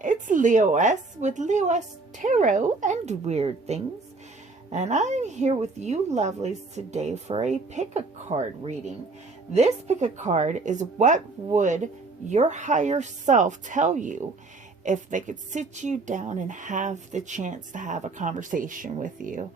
It's Leoess with Leoess Tarot and Weird Things. And I'm here with you lovelies today for a pick-a-card reading. This pick-a-card is what would your higher self tell you if they could sit you down and have the chance to have a conversation with you.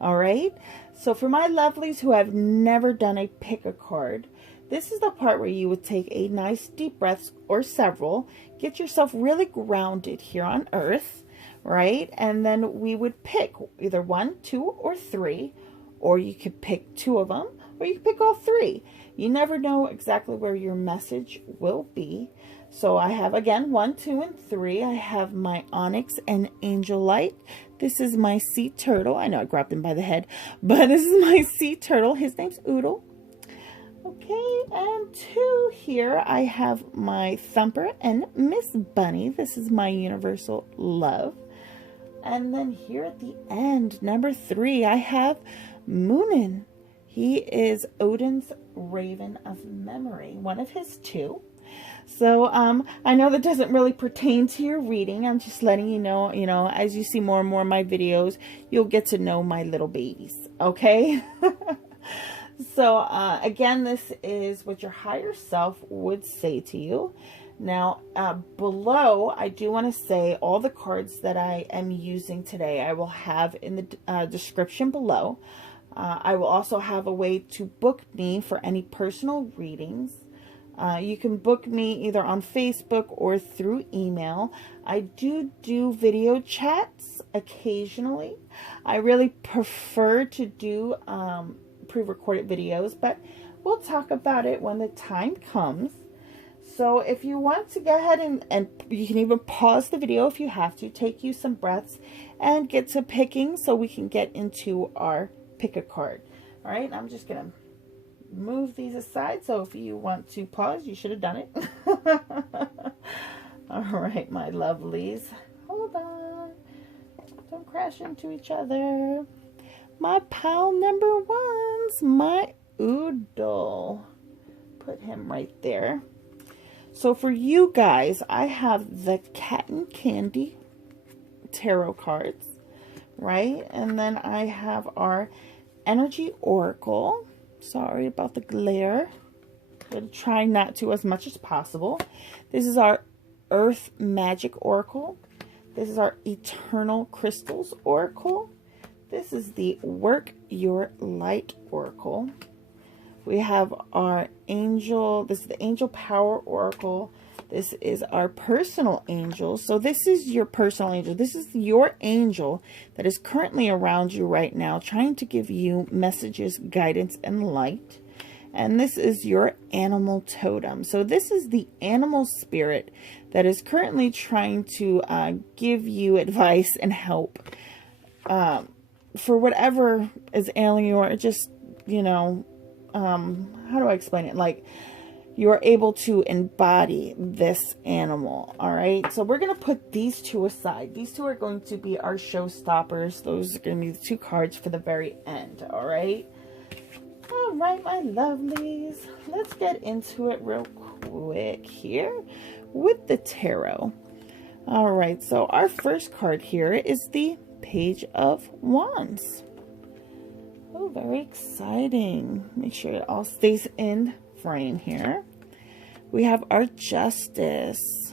All right? So for my lovelies who have never done a pick-a-card, this is the part where you would take a nice deep breath or several, get yourself really grounded here on earth, right? And then we would pick either 1, 2, or 3, or you could pick 2 of them, or you could pick all 3. You never know exactly where your message will be. So I have, again, 1, 2, and 3. I have my Onyx and Angel Light. This is my sea turtle. I know I grabbed him by the head, but this is my sea turtle. His name's Oodle. Okay, and 2 here, I have my Thumper and Miss Bunny. This is my universal love. And then here at the end, number 3, I have Muninn. He is Odin's Raven of Memory, one of his 2. So, I know that doesn't really pertain to your reading. I'm just letting you know, as you see more and more of my videos, you'll get to know my little babies, okay? So, again, this is what your higher self would say to you. Now, below, I do want to say all the cards that I am using today, I will have in the description below. I will also have a way to book me for any personal readings. You can book me either on Facebook or through email. I do video chats occasionally. I really prefer to do pre-recorded videos, but we'll talk about it when the time comes. So if you want to go ahead and you can even pause the video if you have to, take you some breaths and get to picking so we can get into our pick a card. All right, I'm just gonna move these aside, so if you want to pause, you should have done it. All right, my lovelies, hold on, don't crash into each other. My pile number 1's my Oodle. Put him right there. So for you guys, I have the Cat and Candy tarot cards, right? And then I have our Energy Oracle. Sorry about the glare. I'm going to try not to as much as possible. This is our Earth Magic Oracle. This is our Eternal Crystals Oracle. This is the Work Your Light Oracle. We have our Angel, this is the Angel Power Oracle. This is our Personal Angel. So this is your personal angel. This is your angel that is currently around you right now, trying to give you messages, guidance, and light. And this is your Animal Totem. So this is the animal spirit that is currently trying to give you advice and help for whatever is ailing you, or just, how do I explain it? Like, you're able to embody this animal. All right, so we're going to put these 2 aside. These 2 are going to be our showstoppers. Those are going to be the 2 cards for the very end. All right, my lovelies, let's get into it real quick here with the tarot. All right, so our first card here is the Page of Wands. Oh, very exciting. Make sure it all stays in frame here. We have our Justice.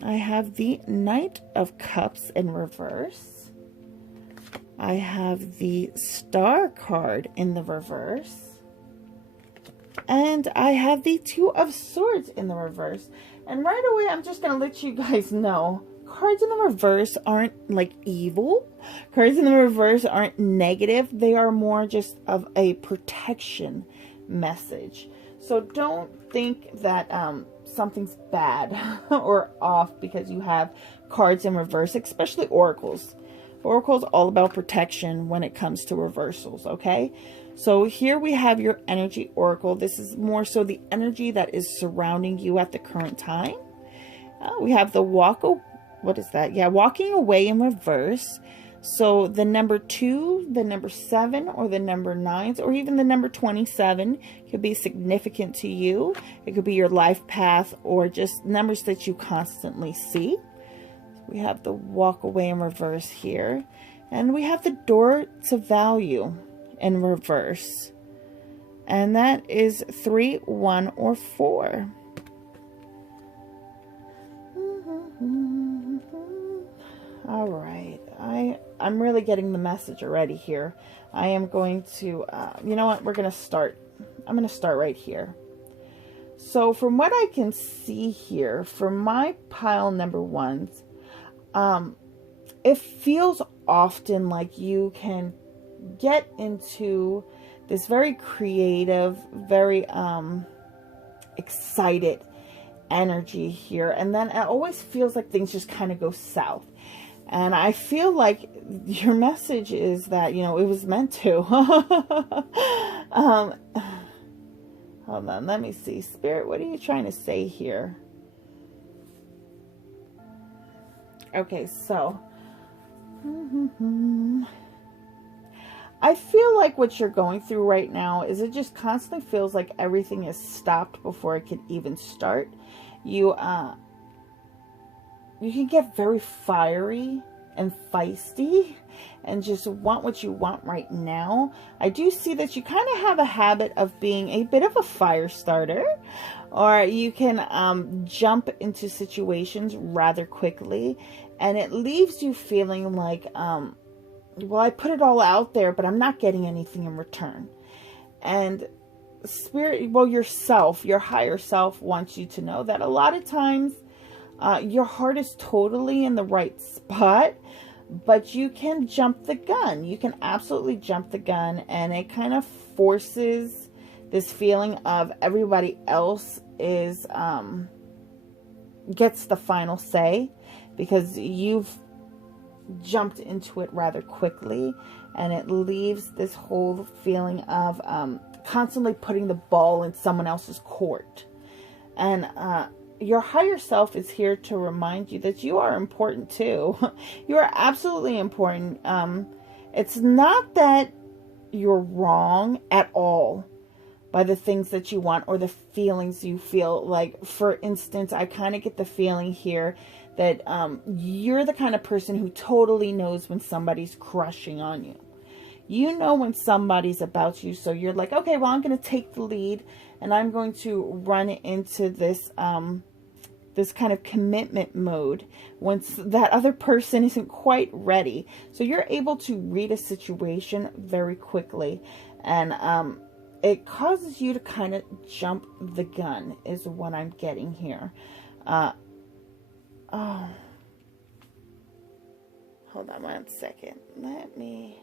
I have the Knight of Cups in reverse. I have the Star card in the reverse. And I have the 2 of Swords in the reverse. And right away, I'm just going to let you guys know, cards in the reverse aren't like evil. Cards in the reverse aren't negative. They are more just of a protection message. So don't think that something's bad or off because you have cards in reverse, especially oracles. Oracles all about protection when it comes to reversals, okay? So here we have your Energy Oracle. This is more so the energy that is surrounding you at the current time. We have the Walking Away in reverse. So the number 2, the number 7, or the number 9s, or even the number 27 could be significant to you. It could be your life path or just numbers that you constantly see. We have the walk away in reverse here. And we have the door to value in reverse. And that is 3, 1, or 4. All right, I'm really getting the message already here. I am going to, you know what, we're going to start. I'm going to start right here. So from what I can see here, for my pile number 1s, it feels often like you can get into this very creative, very excited energy here. And then it always feels like things just kind of go south. And I feel like your message is that, you know, it was meant to. Hold on, let me see. Spirit, what are you trying to say here? Okay, so I feel like what you're going through right now is it just constantly feels like everything is stopped before it could even start. You can get very fiery and feisty and just want what you want right now. I do see that you kind of have a habit of being a bit of a fire starter, or you can jump into situations rather quickly, and it leaves you feeling like, well, I put it all out there, but I'm not getting anything in return. And spirit, well, yourself, your higher self wants you to know that a lot of times your heart is totally in the right spot, but you can jump the gun. You can absolutely jump the gun, and it kind of forces this feeling of everybody else is gets the final say, because you've jumped into it rather quickly, and it leaves this whole feeling of constantly putting the ball in someone else's court. And your higher self is here to remind you that you are important too. You are absolutely important. It's not that you're wrong at all by the things that you want or the feelings you feel. Like, for instance, I kind of get the feeling here that you're the kind of person who totally knows when somebody's crushing on you. You know when somebody's about you, so you're like, okay, well, I'm going to take the lead, and I'm going to run into this this kind of commitment mode once that other person isn't quite ready. So you're able to read a situation very quickly, and it causes you to kind of jump the gun is what I'm getting here. Oh, hold on 1 second. Let me...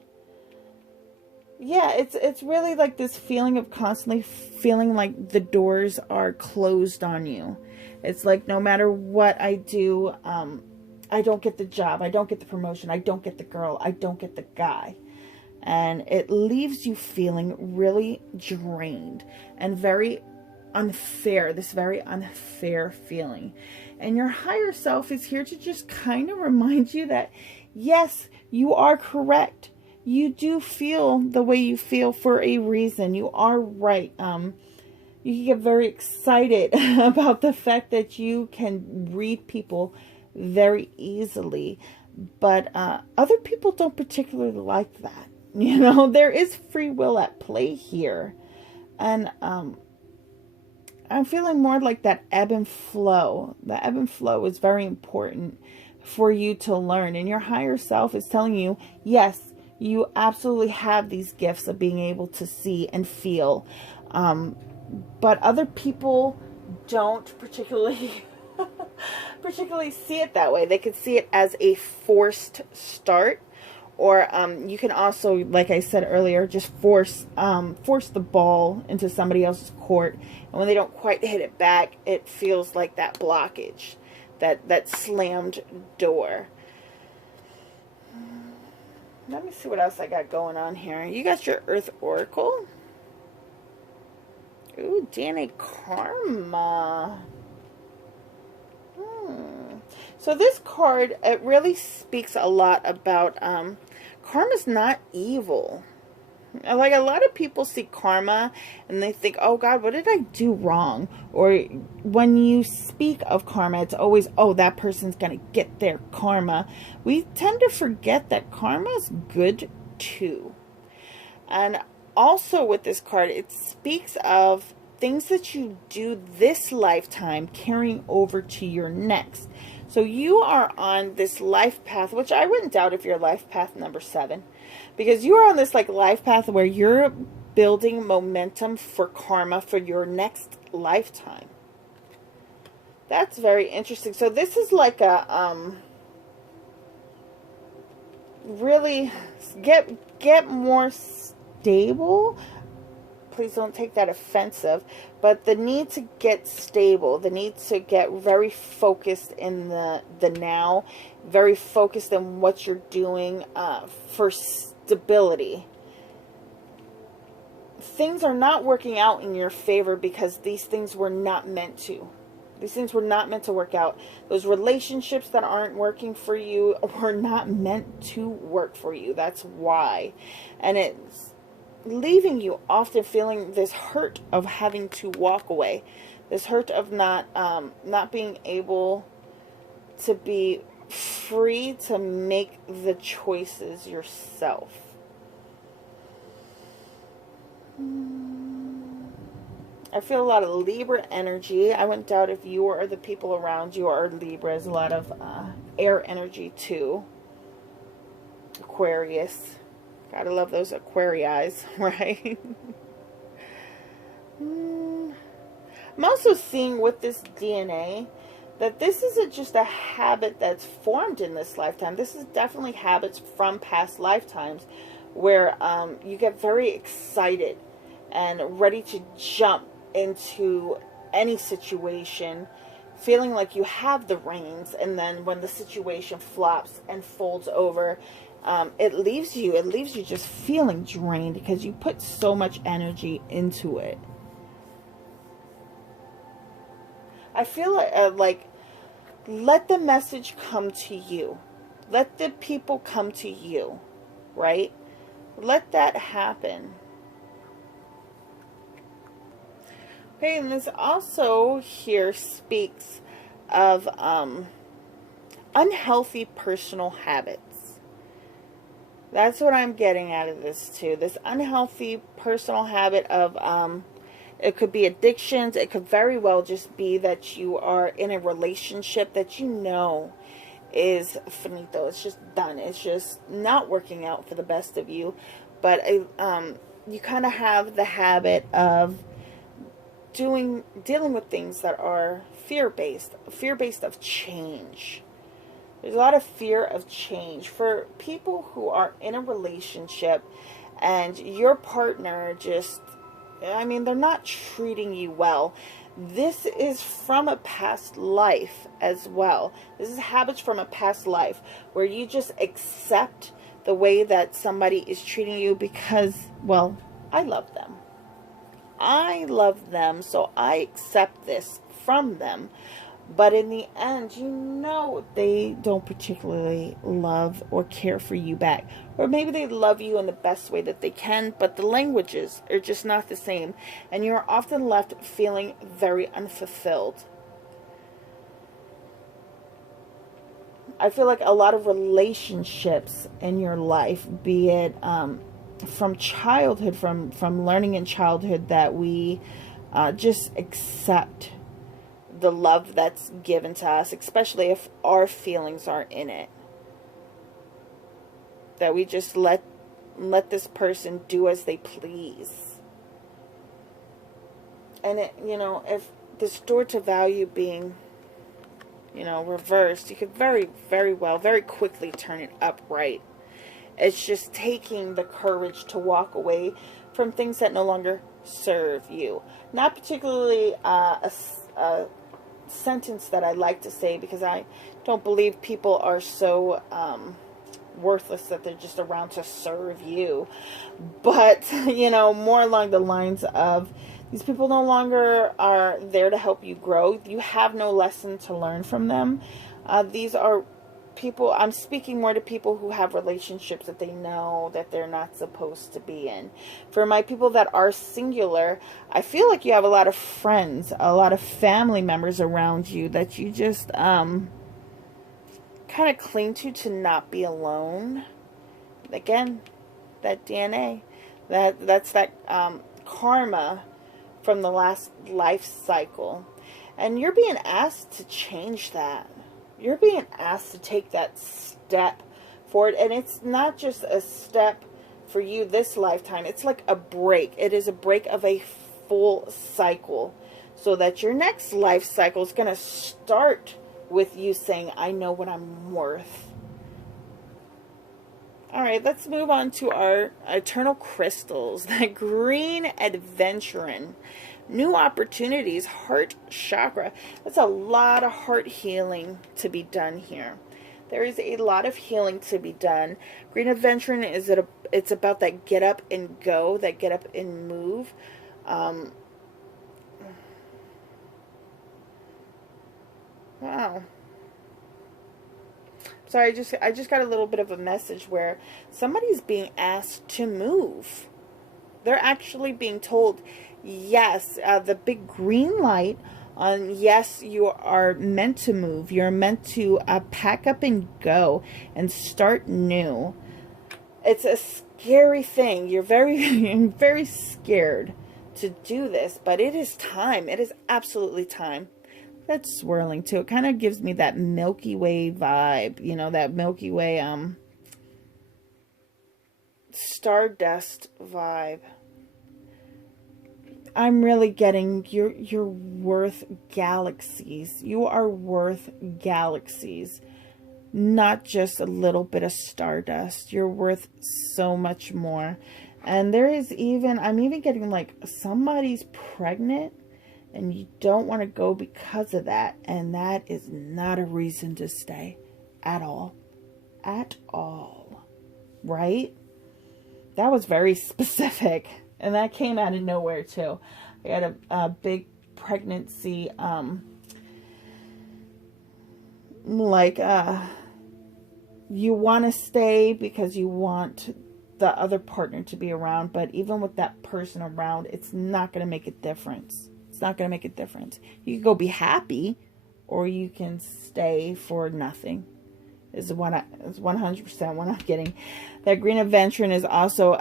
Yeah, it's really like this feeling of constantly feeling like the doors are closed on you. It's like no matter what I do, I don't get the job, I don't get the promotion, I don't get the girl, I don't get the guy. And it leaves you feeling really drained and very unfair, this very unfair feeling. And your higher self is here to just kind of remind you that, yes, you are correct. You do feel the way you feel for a reason. You are right. You can get very excited about the fact that you can read people very easily. But other people don't particularly like that. You know, there is free will at play here. And I'm feeling more like that ebb and flow. The ebb and flow is very important for you to learn. And your higher self is telling you, yes, you absolutely have these gifts of being able to see and feel. But other people don't particularly see it that way. They could see it as a forced start. Or you can also, like I said earlier, just force the ball into somebody else's court. And when they don't quite hit it back, it feels like that blockage, that slammed door. Let me see what else I got going on here. You got your Earth Oracle. Ooh, DNA Karma. So this card, it really speaks a lot about karma's not evil. Like, a lot of people see karma and they think, oh God, what did I do wrong? Or when you speak of karma, it's always, oh, that person's going to get their karma. We tend to forget that karma is good too. And also with this card, it speaks of things that you do this lifetime carrying over to your next. So you are on this life path, which I wouldn't doubt if you're life path number 7. Because you are on this like life path where you're building momentum for karma for your next lifetime. That's very interesting. So this is like a really get more stable. Please don't take that offensive, but the need to get stable, the need to get very focused in the now, very focused on what you're doing for stability. Things are not working out in your favor because these things were not meant to. These things were not meant to work out. Those relationships that aren't working for you were not meant to work for you. That's why. And it's leaving you often feeling this hurt of having to walk away. This hurt of not being able to be free to make the choices yourself. I feel a lot of Libra energy. I wouldn't doubt if you or the people around you are Libras. A lot of air energy too. Aquarius. Gotta love those Aquarii, right? I'm also seeing with this DNA that this isn't just a habit that's formed in this lifetime. This is definitely habits from past lifetimes where you get very excited and ready to jump into any situation, feeling like you have the reins, and then when the situation flops and folds over, it leaves you just feeling drained because you put so much energy into it. I feel like let the message come to you. Let the people come to you, right? Let that happen. Okay, and this also here speaks of unhealthy personal habits. That's what I'm getting out of this too. This unhealthy personal habit of, it could be addictions. It could very well just be that you are in a relationship that you know is finito. It's just done. It's just not working out for the best of you. But you kind of have the habit of dealing with things that are fear-based of change. There's a lot of fear of change for people who are in a relationship and your partner just, I mean, they're not treating you well. This is from a past life as well. This is habits from a past life where you just accept the way that somebody is treating you because, well, I love them. I love them, so I accept this from them. But in the end, you know they don't particularly love or care for you back. Or maybe they love you in the best way that they can, but the languages are just not the same. And you're often left feeling very unfulfilled. I feel like a lot of relationships in your life, be it from childhood, from learning in childhood, that we just accept the love that's given to us, especially if our feelings are in it. That we just let this person do as they please. And it, you know, if the store to value being, you know, reversed, you could very, very well, very quickly turn it upright. It's just taking the courage to walk away from things that no longer serve you. Not particularly a sentence that I like to say, because I don't believe people are so worthless that they're just around to serve you. But, you know, more along the lines of, these people no longer are there to help you grow. You have no lesson to learn from them. These are people, I'm speaking more to people who have relationships that they know that they're not supposed to be in. For my people that are singular, I feel like you have a lot of friends, a lot of family members around you that you just kind of cling to not be alone. Again, that DNA, that's that karma from the last life cycle. And you're being asked to change that. You're being asked to take that step forward. And it's not just a step for you this lifetime. It's like a break. It is a break of a full cycle. So that your next life cycle is going to start with you saying, I know what I'm worth. Alright, let's move on to our eternal crystals. The green adventuring. New opportunities, heart chakra. That's a lot of heart healing to be done here. There is a lot of healing to be done. Green adventuring is it's about that get up and go, that get up and move. Wow. Sorry, I just got a little bit of a message where somebody's being asked to move. They're actually being told, yes, the big green light on yes, you are meant to move. You're meant to pack up and go and start new. It's a scary thing. You're very scared to do this, but it is time. It is absolutely time. That's swirling too. It kind of gives me that Milky Way vibe, you know, that Milky Way stardust vibe. I'm really getting you're worth galaxies. You are worth galaxies, not just a little bit of stardust. You're worth so much more. And there is even, I'm even getting like somebody's pregnant and you don't want to go because of that. And that is not a reason to stay at all. At all. Right? That was very specific. And that came out of nowhere too. I had a big pregnancy, you want to stay because you want the other partner to be around. But even with that person around, it's not going to make a difference. It's not going to make a difference. You can go be happy, or you can stay for nothing. Is 100% what I'm getting. That green adventuring is also,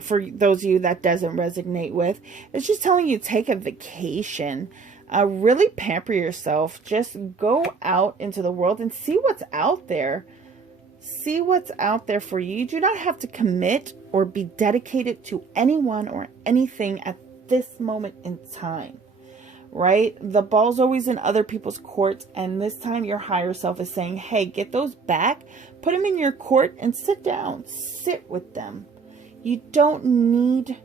for those of you that doesn't resonate with, it's just telling you take a vacation. Really pamper yourself. Just go out into the world and see what's out there. See what's out there for you. You do not have to commit or be dedicated to anyone or anything at this moment in time. Right? The ball's always in other people's courts, and this time your higher self is saying, hey, get those back, put them in your court, and sit down. Sit with them. You don't need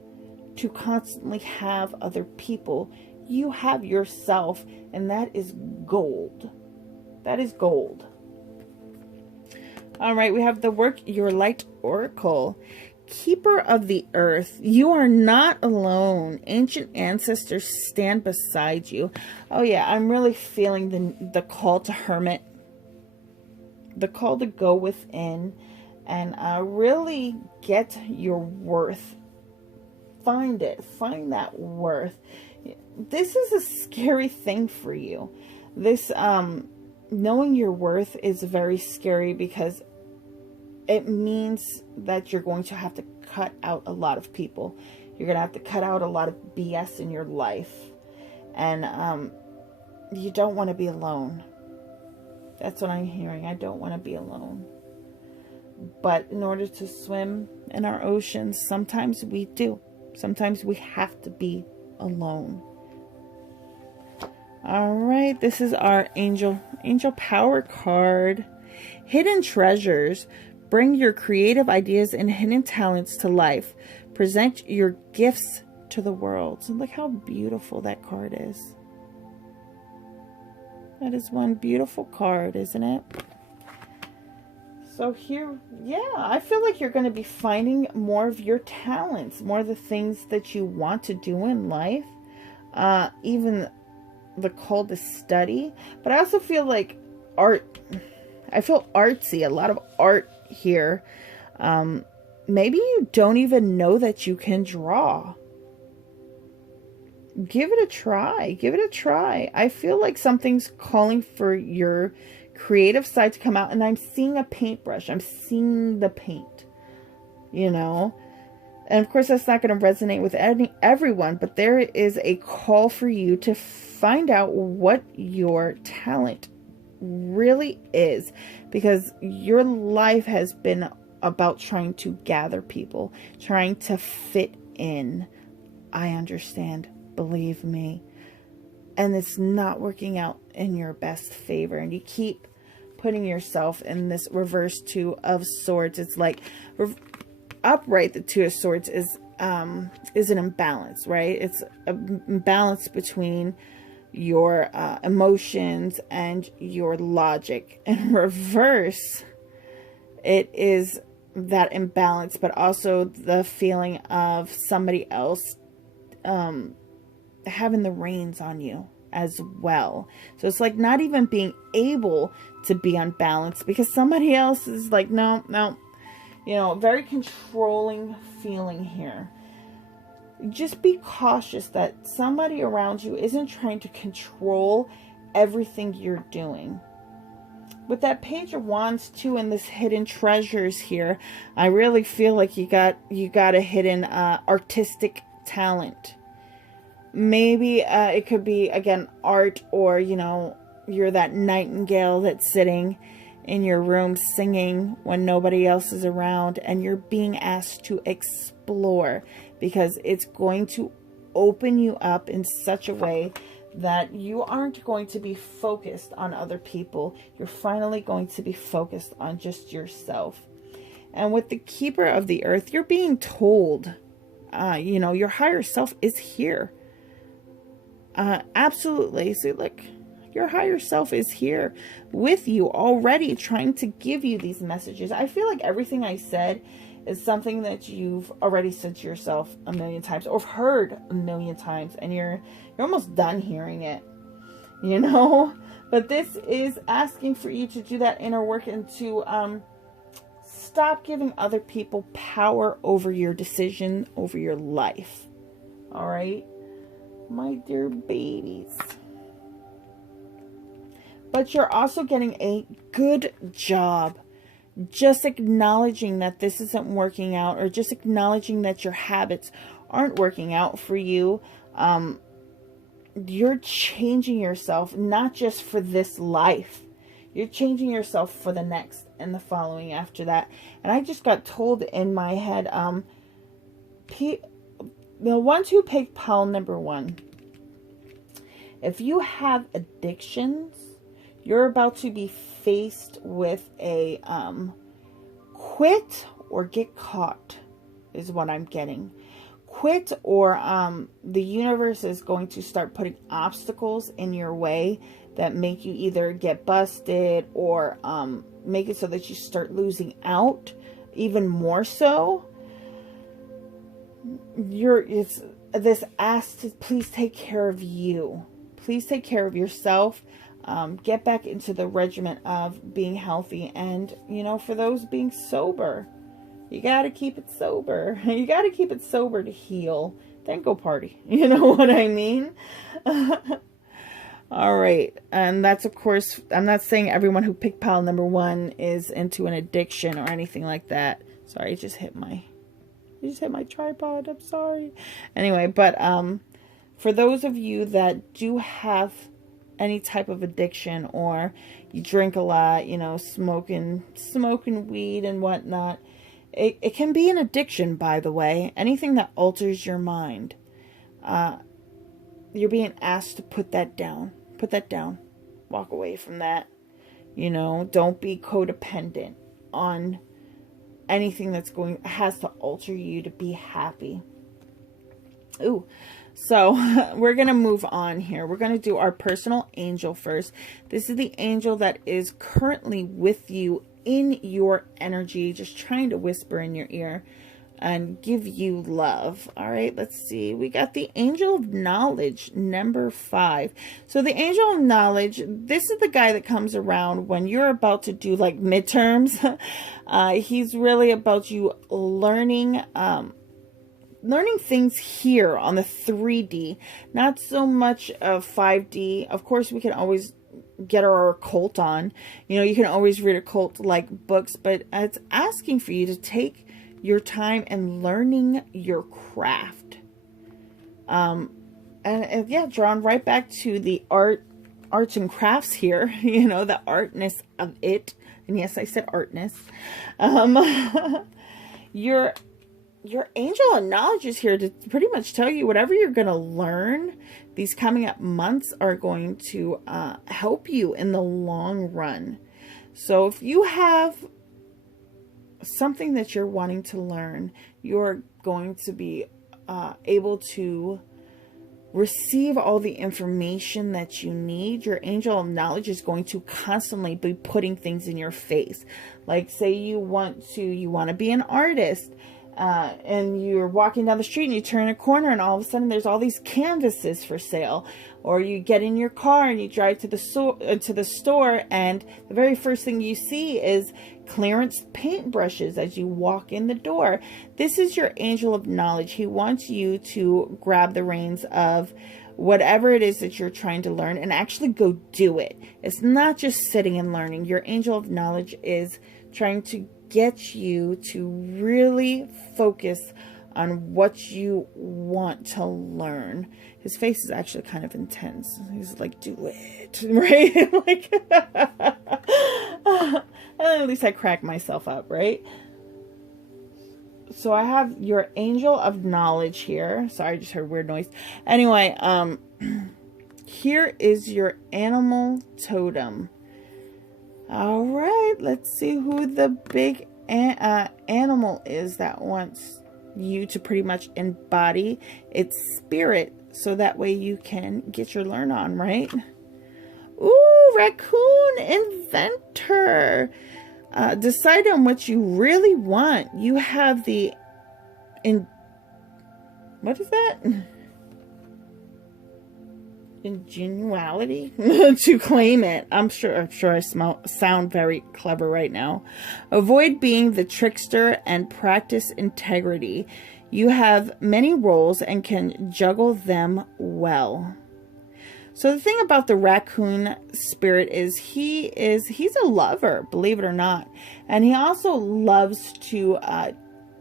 to constantly have other people. You have yourself, and that is gold. That is gold. All right, we have the Work Your Light Oracle. Keeper of the earth, you are not alone. Ancient ancestors stand beside you. Oh yeah, I'm really feeling the call to hermit, the call to go within and really get your worth. Find it. Find that worth. This is a scary thing for you. This knowing your worth is very scary because it means that you're going to have to cut out a lot of people. You're going to have to cut out a lot of BS in your life. And you don't want to be alone. That's what I'm hearing. I don't want to be alone. But in order to swim in our oceans, sometimes we do. Sometimes we have to be alone. All right. This is our Angel Power card. Hidden treasures. Bring your creative ideas and hidden talents to life. Present your gifts to the world. So look how beautiful that card is. That is one beautiful card, isn't it? So here, yeah, I feel like you're going to be finding more of your talents, more of the things that you want to do in life. Even the call to study. But I also feel like art. I feel artsy, a lot of art here. Maybe you don't even know that you can draw. Give it a try. Give it a try. I feel like something's calling for your creative side to come out, and I'm seeing a paintbrush. I'm seeing the paint, you know. And of course, that's not going to resonate with everyone, but there is a call for you to find out what your talent really is, because your life has been about trying to gather people, trying to fit in. I understand. Believe me. And it's not working out in your best favor. And you keep putting yourself in this reverse Two of Swords. It's like upright, the Two of Swords is an imbalance, right? It's a balance between your emotions and your logic. In reverse, it is that imbalance, but also the feeling of somebody else having the reins on you as well. So it's like not even being able to be unbalanced because somebody else is like, no, you know, very controlling feeling here. Just be cautious that somebody around you isn't trying to control everything you're doing. With that Page of Wands too, and this hidden treasures here, I really feel like you got a hidden artistic talent. Maybe it could be, again, art, or, you know, you're that nightingale that's sitting in your room singing when nobody else is around, and you're being asked to explore because it's going to open you up in such a way that you aren't going to be focused on other people. You're finally going to be focused on just yourself. And with the Keeper of the Earth, you're being told, you know, your higher self is here. Absolutely. So look, your higher self is here with you already, trying to give you these messages. I feel like everything I said is something that you've already said to yourself a million times, or heard a million times, and you're almost done hearing it, you know. But this is asking for you to do that inner work and to stop giving other people power over your decision, over your life. All right, my dear babies. But you're also getting a good job. Just acknowledging that this isn't working out, or just acknowledging that your habits aren't working out for you. You're changing yourself, not just for this life. You're changing yourself for the next and the following after that. And I just got told in my head, the ones who picked pile number 1, if you have addictions, you're about to be faced with a quit or get caught is what I'm getting. Quit, or the universe is going to start putting obstacles in your way that make you either get busted or make it so that you start losing out even more so. It's this ask to please take care of you. Please take care of yourself. Get back into the regiment of being healthy. And, you know, for those being sober, you got to keep it sober. You got to keep it sober to heal. Then go party. You know what I mean? All right. And that's, of course, I'm not saying everyone who picked pile number 1 is into an addiction or anything like that. Sorry, I just hit my tripod. I'm sorry. Anyway, but for those of you that do have any type of addiction, or you drink a lot, you know, smoking weed and whatnot, it can be an addiction, by the way. Anything that alters your mind, you're being asked to put that down. Put that down. Walk away from that. You know, don't be codependent on anything that's has to alter you to be happy. Ooh. So we're going to move on here. We're going to do our personal angel first. This is the angel that is currently with you in your energy, just trying to whisper in your ear. and give you love. All right, let's see. We got the Angel of Knowledge, number 5. So the Angel of Knowledge, this is the guy that comes around when you're about to do like midterms. He's really about you learning things here on the 3D, not so much of 5D. Of course, we can always get our occult on. You know, you can always read occult like books, but it's asking for you to take your time and learning your craft. And yeah, drawn right back to the arts and crafts here, you know, the artness of it. And yes, I said artness. Your Angel of Knowledge is here to pretty much tell you whatever you're going to learn these coming up months are going to help you in the long run. So if you have something that you're wanting to learn, you're going to be able to receive all the information that you need. Your Angel of Knowledge is going to constantly be putting things in your face. Like, say you want to be an artist, and you're walking down the street and you turn a corner and all of a sudden there's all these canvases for sale. Or you get in your car and you drive to the store, and the very first thing you see is clearance paintbrushes as you walk in the door. This is your Angel of Knowledge. He wants you to grab the reins of whatever it is that you're trying to learn and actually go do it. It's not just sitting and learning. Your Angel of Knowledge is trying to get you to really focus on what you want to learn. His face is actually kind of intense. He's like, do it, right? Like, at least I crack myself up, right? So I have your Angel of Knowledge here. Sorry, I just heard a weird noise. Anyway, here is your animal totem. All right, let's see who the big animal is that wants you to pretty much embody its spirit, so that way you can get your learn on, right? Ooh, Raccoon Inventor. Decide on what you really want. You have the what is that? Ingenuity to claim it. I'm sure I sound very clever right now. Avoid being the trickster and practice integrity. You have many roles and can juggle them well. So the thing about the raccoon spirit is he's a lover, believe it or not. And he also loves to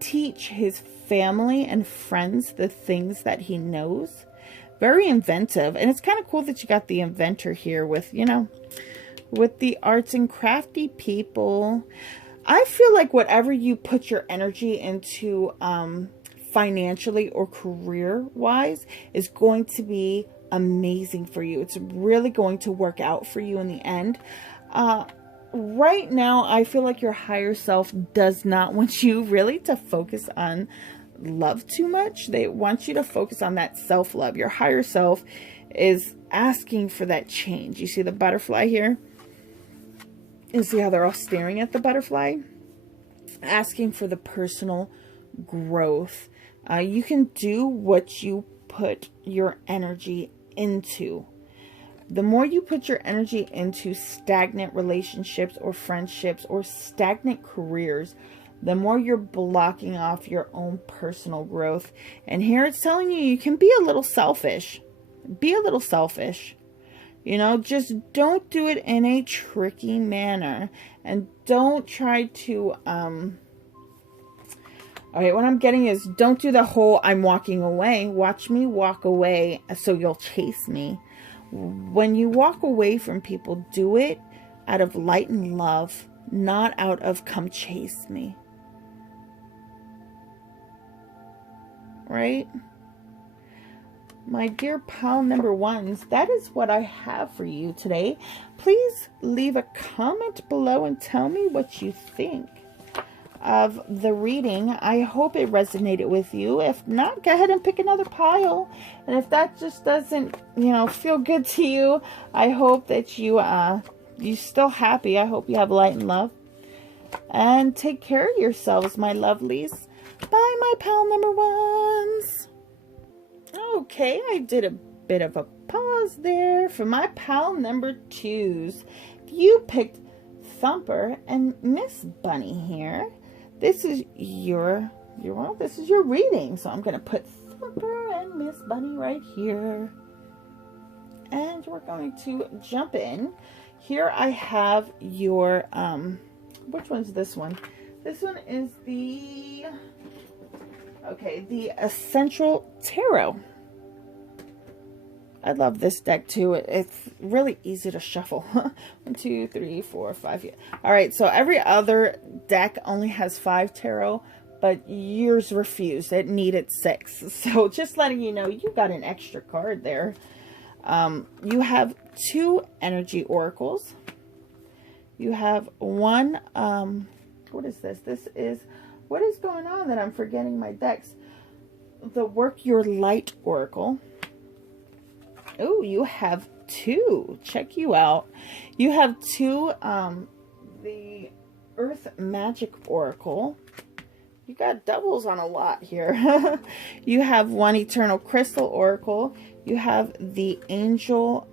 teach his family and friends the things that he knows. Very inventive. And it's kind of cool that you got the inventor here with, you know, with the arts and crafty people. I feel like whatever you put your energy into financially or career-wise is going to be amazing for you. It's really going to work out for you in the end. Right now, I feel like your higher self does not want you really to focus on love too much. They want you to focus on that self-love. Your higher self is asking for that change. You see the butterfly here? You see how they're all staring at the butterfly? Asking for the personal growth. You can do what you put your energy into. The more you put your energy into stagnant relationships or friendships or stagnant careers, the more you're blocking off your own personal growth. And here it's telling you, you can be a little selfish. Be a little selfish. You know, just don't do it in a tricky manner. And don't try to, okay, what I'm getting is, don't do the whole I'm walking away. Watch me walk away so you'll chase me. When you walk away from people, do it out of light and love, not out of come chase me. Right? My dear pile number ones, that is what I have for you today. Please leave a comment below and tell me what you think of the reading. I hope it resonated with you. If not, go ahead and pick another pile. And if that just doesn't, you know, feel good to you, I hope that you're still happy. I hope you have light and love. And take care of yourselves, my lovelies. Bye, my my pal number ones. Okay, I did a bit of a pause there. For my pal number twos, you picked Thumper and Miss Bunny here. This is your reading. So I'm gonna put Thumper and Miss Bunny right here. And we're going to jump in. Here I have your, which one's this one? This one is the Essential Tarot. I love this deck too. It's really easy to shuffle. 1, 2, 3, 4, 5. Yeah. All right, so every other deck only has 5 tarot, but yours refused. It needed 6. So just letting you know, you got an extra card there. You have 2 energy oracles. You have 1, what is this? What is going on that I'm forgetting my decks? The Work Your Light Oracle. Oh, you have 2. Check you out. You have 2, the Earth Magic Oracle. You got doubles on a lot here. You have 1 Eternal Crystal Oracle. You have the Angel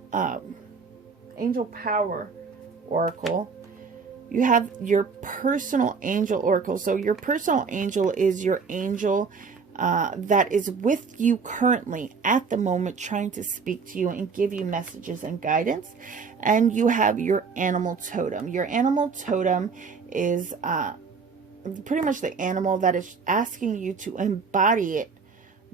Power Oracle. You have your personal angel oracle. So your personal angel is your angel that is with you currently at the moment, trying to speak to you and give you messages and guidance. And you have your animal totem. Your animal totem is pretty much the animal that is asking you to embody it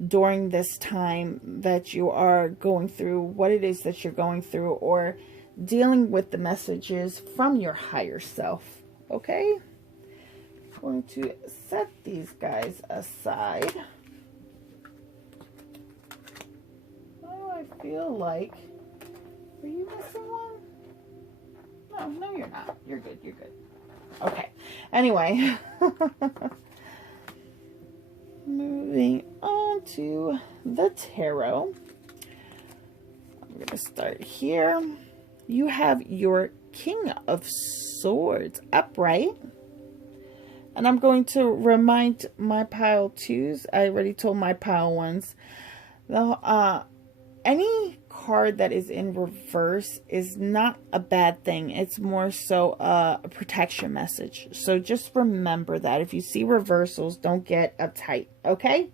during this time that you are going through what it is that you're going through, or dealing with the messages from your higher self. Okay, I'm going to set these guys aside. Oh, I feel like, are you missing one? No, you're not. You're good. You're good. Okay. Anyway, moving on to the tarot. I'm going to start here. You have your King of Swords upright. And I'm going to remind my pile twos. I already told my pile ones. Any card that is in reverse is not a bad thing. It's more so a protection message. So just remember that. If you see reversals, don't get uptight. Okay?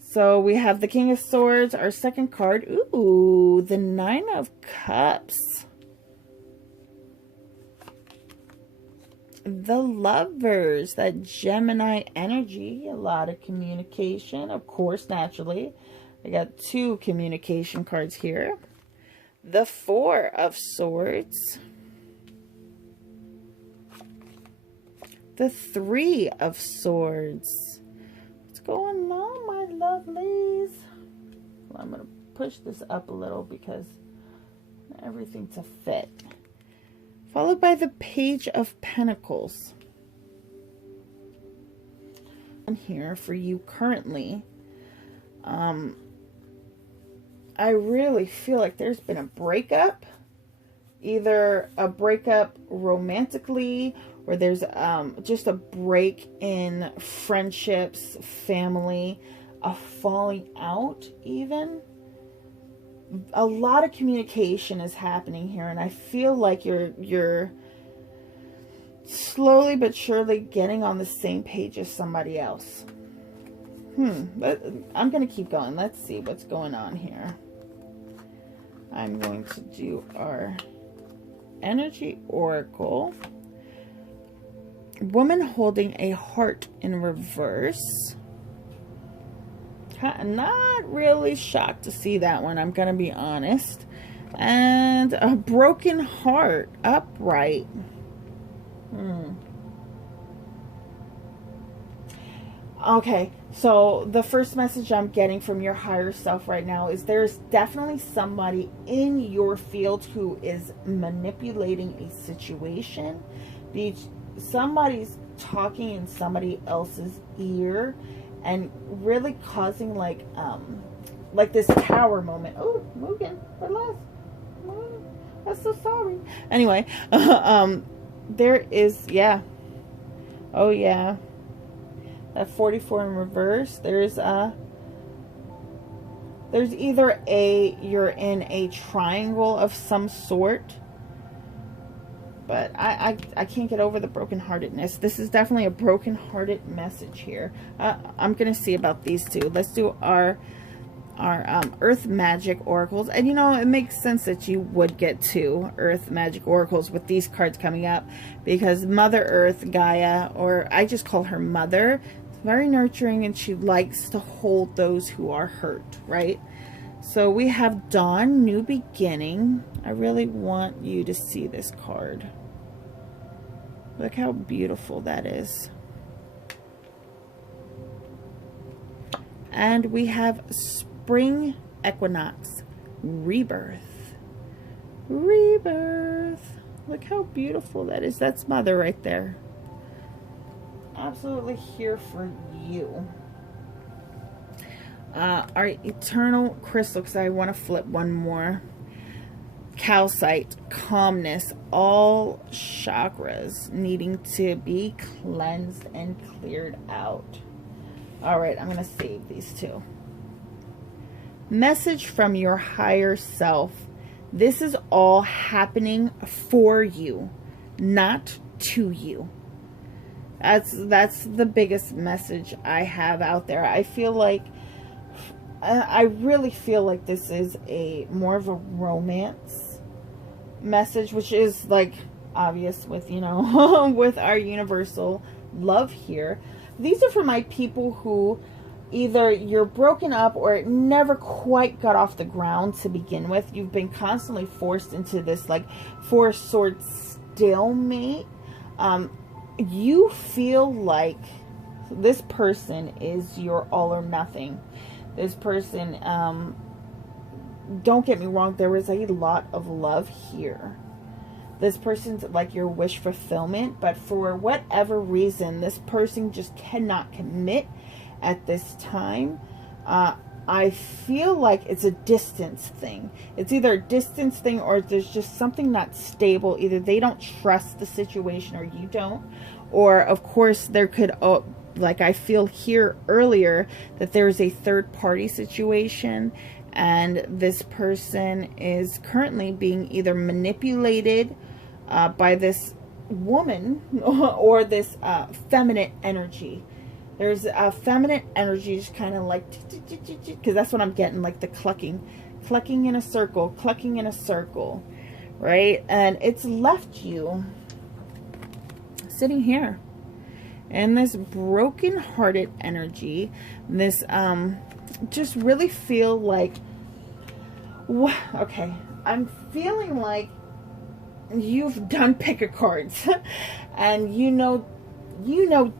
So we have the King of Swords, our second card. Ooh, the 9 of Cups. The Lovers, that Gemini energy, a lot of communication, of course, naturally. I got 2 communication cards here. The 4 of Swords. The 3 of Swords. What's going on, my lovelies? Well, I'm going to push this up a little because everything to fit. Followed by the Page of Pentacles. I'm here for you currently. I really feel like there's been a breakup. Either a breakup romantically, or there's just a break in friendships, family, a falling out even. A lot of communication is happening here, and I feel like you're slowly but surely getting on the same page as somebody else. But I'm going to keep going. Let's see what's going on here. I'm going to do our energy oracle. Woman holding a heart in reverse. Not really shocked to see that one, I'm going to be honest. And a broken heart upright. Okay, so the first message I'm getting from your higher self right now is there's definitely somebody in your field who is manipulating a situation. Somebody's talking in somebody else's ear and really causing like this tower moment. Oh, Mugen, relax. I'm so sorry. Anyway, there is, yeah. Oh, yeah. That 44 in reverse. There's either you're in a triangle of some sort, but I can't get over the brokenheartedness. This is definitely a brokenhearted message here. I'm gonna see about these two. Let's do our Earth Magic Oracles. And you know, it makes sense that you would get 2 Earth Magic Oracles with these cards coming up, because Mother Earth, Gaia, or I just call her Mother, is very nurturing, and she likes to hold those who are hurt, right? So we have Dawn, New Beginning. I really want you to see this card. Look how beautiful that is. And we have Spring Equinox, Rebirth. Rebirth. Look how beautiful that is. That's Mother right there. Absolutely here for you. Our Eternal Crystal, because I want to flip one more. Calcite, calmness, all chakras needing to be cleansed and cleared out. Alright, I'm going to save these two. Message from your higher self. This is all happening for you, not to you. That's the biggest message I have out there. I really feel like this is more of a romance message, which is like obvious with, you know, with our universal love here. These are for my people who either you're broken up or it never quite got off the ground to begin with. You've been constantly forced into this like 4-sword stalemate. You feel like this person is your all or nothing. This person, don't get me wrong, there is a lot of love here. This person's like your wish fulfillment, but for whatever reason, this person just cannot commit at this time. I feel like it's a distance thing. It's either a distance thing or there's just something not stable. Either they don't trust the situation or you don't. Or, of course, there could... like I feel here earlier that there is a third party situation and this person is currently being either manipulated by this woman or this feminine energy. There's a feminine energy just kind of like, because that's what I'm getting, like the clucking in a circle, right? And it's left you sitting here. And this broken-hearted energy, this, just really feel like, okay, I'm feeling like you've done pick-a-cards, and you know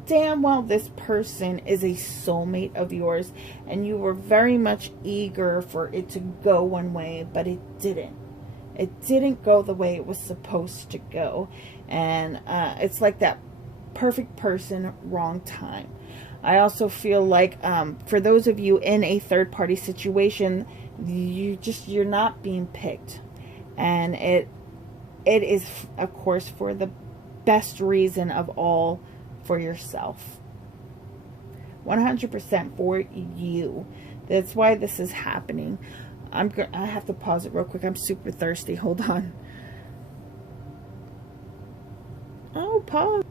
damn well this person is a soulmate of yours, and you were very much eager for it to go one way, but it didn't. It didn't go the way it was supposed to go, and it's like that perfect person, wrong time. I also feel like for those of you in a third-party situation, you're not being picked, and it is, of course, for the best reason of all, for yourself. 100% for you. That's why this is happening. I have to pause it real quick. I'm super thirsty. Hold on. Oh, pause.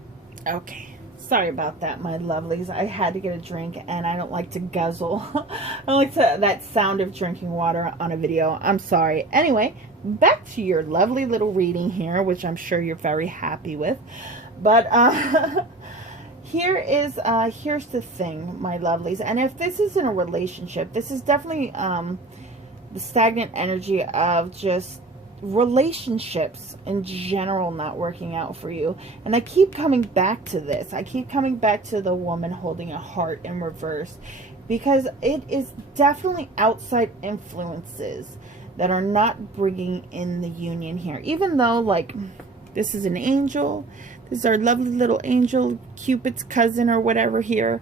Okay. Sorry about that, my lovelies. I had to get a drink, and I don't like to guzzle. I don't like that sound of drinking water on a video. I'm sorry. Anyway, back to your lovely little reading here, which I'm sure you're very happy with. But here's the thing, my lovelies. And if this is in a relationship, this is definitely the stagnant energy of just relationships in general not working out for you. And I keep coming back to this. I keep coming back to the woman holding a heart in reverse, because it is definitely outside influences that are not bringing in the union here. Even though, like, this is an angel, this is our lovely little angel, Cupid's cousin or whatever here.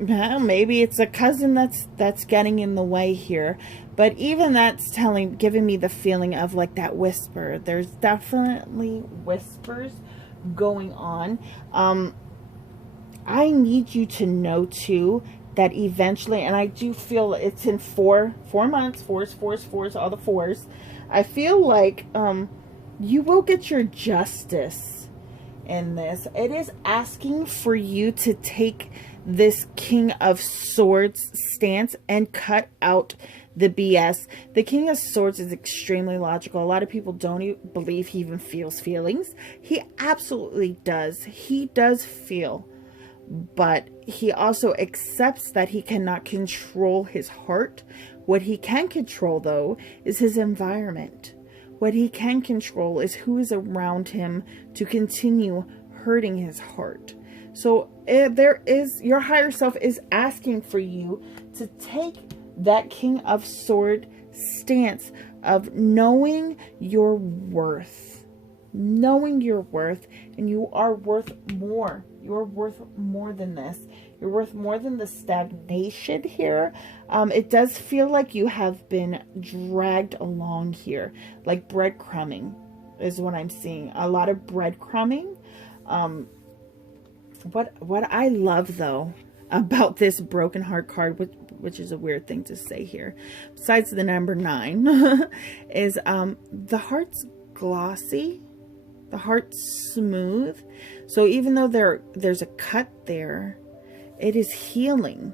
Well, maybe it's a cousin that's getting in the way here. But even that's giving me the feeling of like that whisper. There's definitely whispers going on. I need you to know too that eventually, and I do feel it's in 4 months, fours, all the fours. I feel like you will get your justice in this. It is asking for you to take this King of Swords stance and cut out the BS. The King of Swords is extremely logical. A lot of people don't believe he even feels feelings. He absolutely does. He does feel. But he also accepts that he cannot control his heart. What he can control, though, is his environment. What he can control is who is around him to continue hurting his heart. So your higher self is asking for you to take that King of Sword stance of knowing your worth. Knowing your worth, and you are worth more. You're worth more than this. You're worth more than the stagnation here. It does feel like you have been dragged along here, like breadcrumbing is what I'm seeing. A lot of breadcrumbing. What I love though about this broken heart card, which is a weird thing to say here, besides the number 9, is the heart's glossy. The heart's smooth. So even though there's a cut there, it is healing.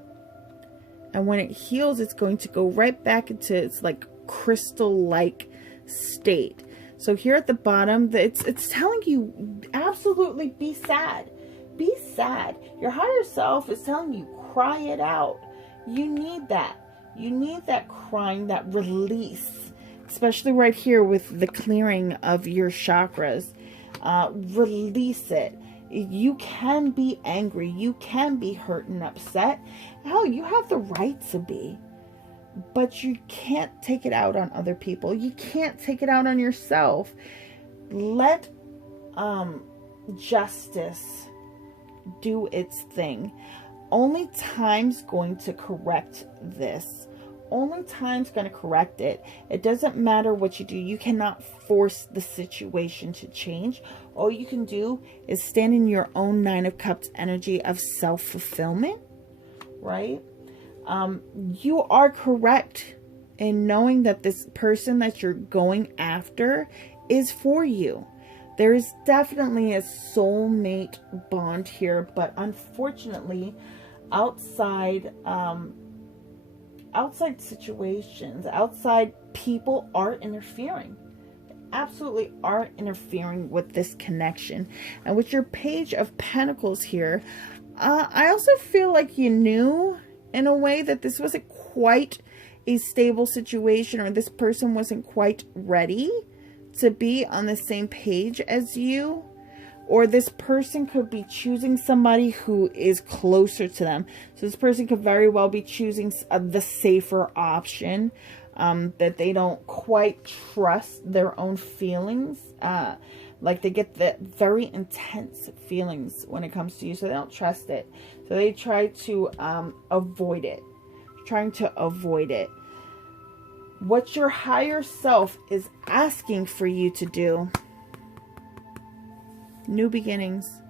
And when it heals, it's going to go right back into its like crystal-like state. So here at the bottom, it's telling you absolutely be sad. Be sad. Your higher self is telling you cry it out. You need that. You need that crying, that release. Especially right here with the clearing of your chakras. Release it. You can be angry. You can be hurt and upset. Hell, you have the right to be. But you can't take it out on other people. You can't take it out on yourself. Let justice do its thing. Only time's going to correct this. Only time's going to correct it. It doesn't matter what you do. You cannot force the situation to change. All you can do is stand in your own 9 of Cups energy of self-fulfillment, right? You are correct in knowing that this person that you're going after is for you. There is definitely a soulmate bond here, but unfortunately, outside situations, outside people are interfering. Absolutely are interfering with this connection. And with your Page of Pentacles here, I also feel like you knew in a way that this wasn't quite a stable situation, or this person wasn't quite ready to be on the same page as you. Or this person could be choosing somebody who is closer to them. So this person could very well be choosing the safer option, that they don't quite trust their own feelings. Like they get the very intense feelings when it comes to you. So they don't trust it. So they try to avoid it. Trying to avoid it. What your higher self is asking for you to do. New beginnings.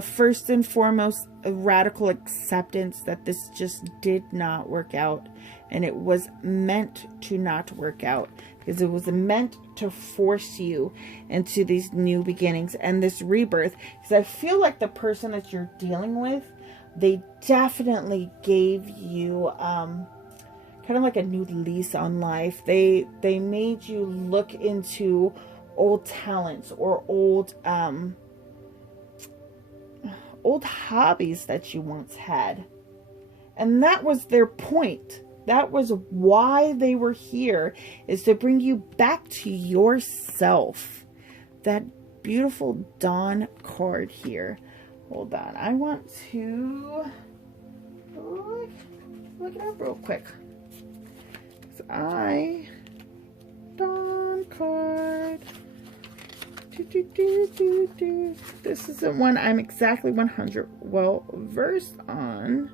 First and foremost, a radical acceptance that this just did not work out. And it was meant to not work out. Because it was meant to force you into these new beginnings and this rebirth. Because I feel like the person that you're dealing with, they definitely gave you kind of like a new lease on life. They made you look into old talents or old hobbies that you once had. And that was their point. That was why they were here, is to bring you back to yourself. That beautiful Dawn card here. Hold on. I want to look it up real quick. Dawn card. This isn't one I'm exactly 100 well versed on.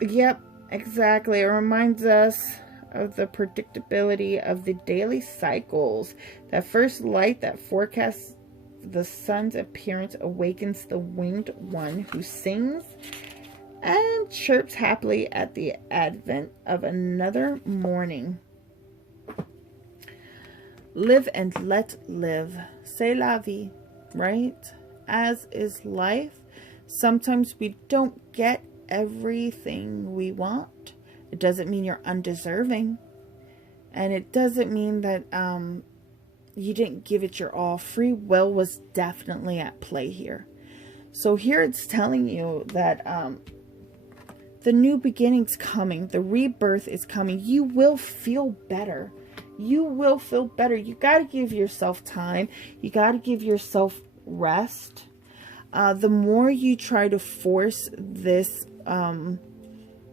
Yep, exactly. It reminds us of the predictability of the daily cycles. That first light that forecasts the sun's appearance awakens the winged one who sings and chirps happily at the advent of another morning. Live and let live. C'est la vie, right? As is life. Sometimes we don't get everything we want. It doesn't mean you're undeserving. And it doesn't mean that you didn't give it your all. Free will was definitely at play here. So here it's telling you that the new beginning's coming. The rebirth is coming. You will feel better. You will feel better. You got to give yourself time. You got to give yourself rest. The more you try to force this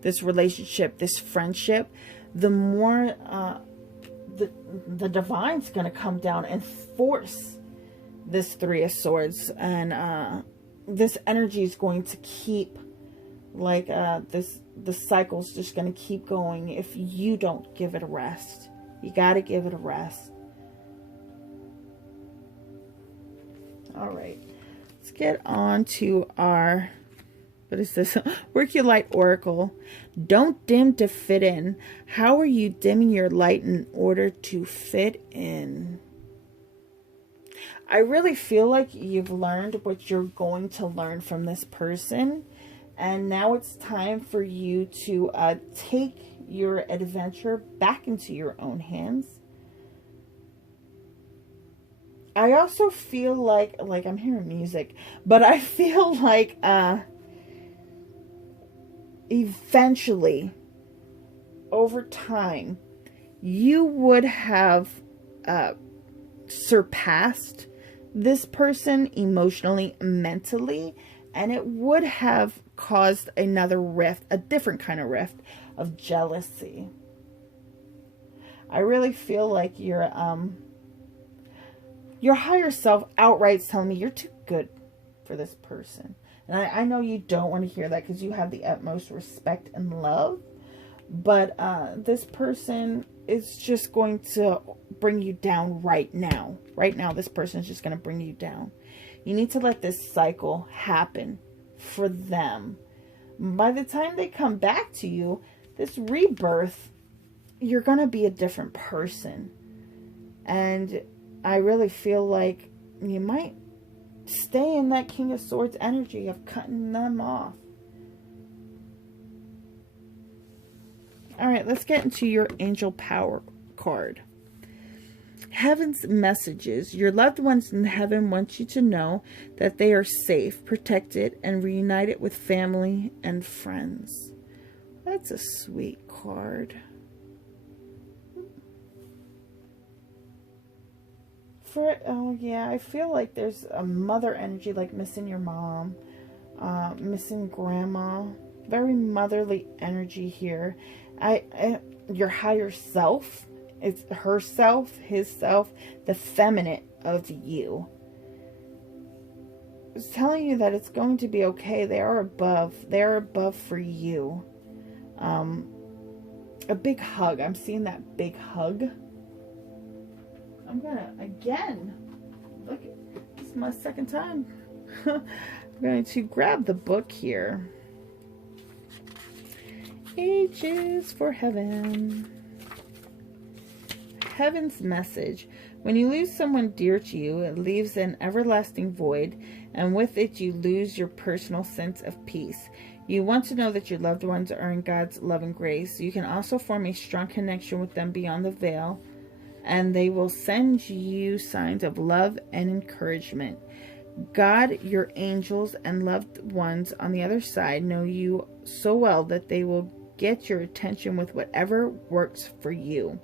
this relationship, this friendship, the more the divine's going to come down and force this Three of Swords, and this energy is going to keep like the cycle's just going to keep going if you don't give it a rest. You got to give it a rest. All right, let's get on to our, what is this? Work your light oracle. Don't dim to fit in. How are you dimming your light in order to fit in? I really feel like you've learned what you're going to learn from this person. And now it's time for you to take your adventure back into your own hands. I also feel like I'm hearing music, but I feel like eventually, over time, you would have surpassed this person emotionally, mentally, and it would have caused another rift, a different kind of rift of jealousy. I really feel like your higher self outright is telling me you're too good for this person. And I know you don't want to hear that because you have the utmost respect and love. But this person is just going to bring you down right now. Right now, this person is just going to bring you down. You need to let this cycle happen for them. By the time they come back to you, this rebirth, you're going to be a different person. And I really feel like you might stay in that King of Swords energy of cutting them off. All right, let's get into your Angel Power card. Heaven's messages. Your loved ones in heaven want you to know that they are safe, protected, and reunited with family and friends. That's a sweet card. Oh yeah, I feel like there's a mother energy, like missing your mom, missing grandma. Very motherly energy here. Your higher self, it's herself, his self, the feminine of you. It's telling you that it's going to be okay. They are above. They are above for you. A big hug. I'm seeing that big hug. I'm gonna, again, look, this is my second time. I'm going to grab the book here. H is for heaven. Heaven's message. When you lose someone dear to you, it leaves an everlasting void, and with it you lose your personal sense of peace. You want to know that your loved ones are in God's love and grace. You can also form a strong connection with them beyond the veil, and they will send you signs of love and encouragement. God, your angels, and loved ones on the other side know you so well that they will get your attention with whatever works for you.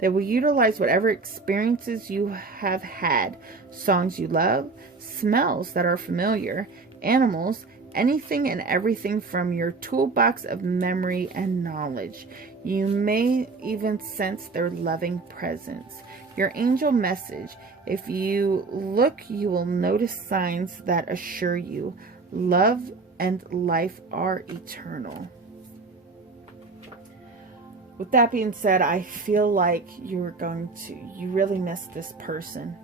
They will utilize whatever experiences you have had, songs you love, smells that are familiar, animals, anything and everything from your toolbox of memory and knowledge. You may even sense their loving presence. Your angel message. If you look, you will notice signs that assure you love and life are eternal. With that being said, I feel like you really miss this person.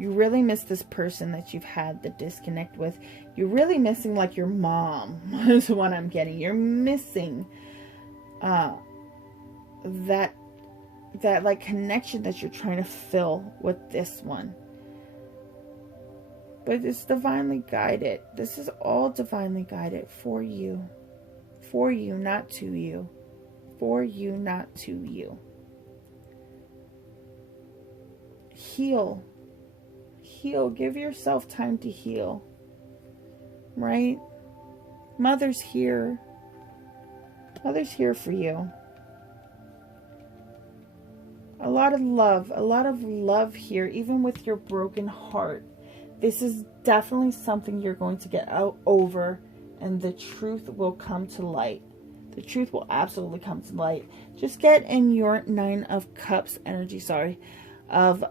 You really miss this person that you've had the disconnect with. You're really missing like your mom is what I'm getting. You're missing that like connection that you're trying to fill with this one. But it's divinely guided. This is all divinely guided for you. For you, not to you. For you, not to you. Heal. Heal. Give yourself time to heal. Right? Mother's here. Mother's here for you. A lot of love here, even with your broken heart. This is definitely something you're going to get out over, and the truth will come to light. The truth will absolutely come to light. Just get in your 9 of Cups energy, of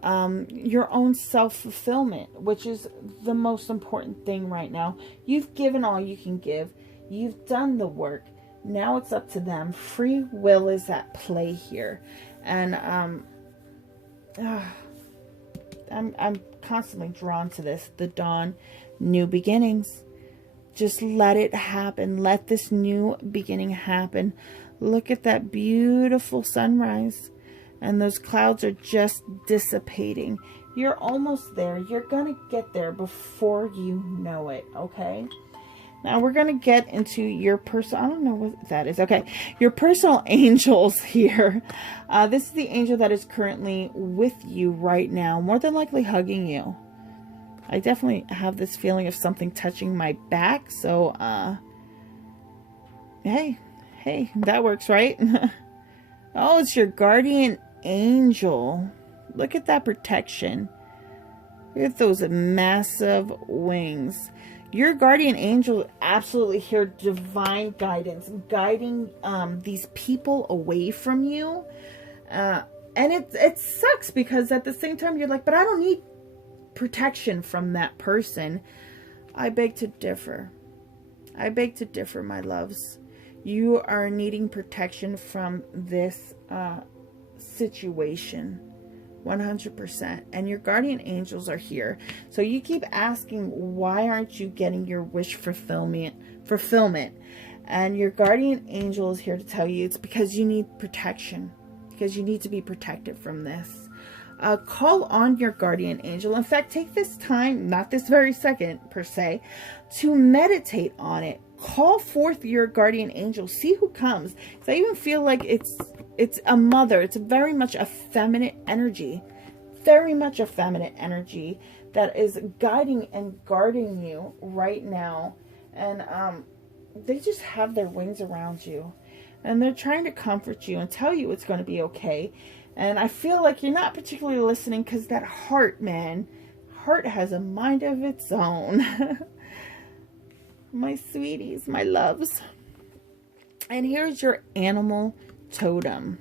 your own self-fulfillment, which is the most important thing right now. You've given all you can give. You've done the work. Now it's up to them. Free will is at play here. And I'm constantly drawn to this. The dawn, new beginnings. Just let it happen. Let this new beginning happen. Look at that beautiful sunrise. And those clouds are just dissipating. You're almost there. You're going to get there before you know it, okay? Now we're going to get into your personal... I don't know what that is. Okay, your personal angels here. This is the angel that is currently with you right now. More than likely hugging you. I definitely have this feeling of something touching my back. So, hey, that works, right? Oh, it's your guardian angel. Look at that protection. Look at those massive wings. Your guardian angel absolutely here, divine guidance, guiding these people away from you. And it sucks because at the same time you're like, but I don't need protection from that person. I beg to differ. I beg to differ, my loves. You are needing protection from this situation. 100%. And your guardian angels are here. So you keep asking, why aren't you getting your wish fulfillment? And your guardian angel is here to tell you it's because you need protection. Because you need to be protected from this. Call on your guardian angel. In fact, take this time, not this very second per se, to meditate on it. Call forth your guardian angel. See who comes. Because I even feel like it's a mother. It's very much a feminine energy. Very much a feminine energy that is guiding and guarding you right now. And they just have their wings around you. And they're trying to comfort you and tell you it's going to be okay. And I feel like you're not particularly listening because that heart, man. Heart has a mind of its own. My sweeties, my loves. And here's your animal totem.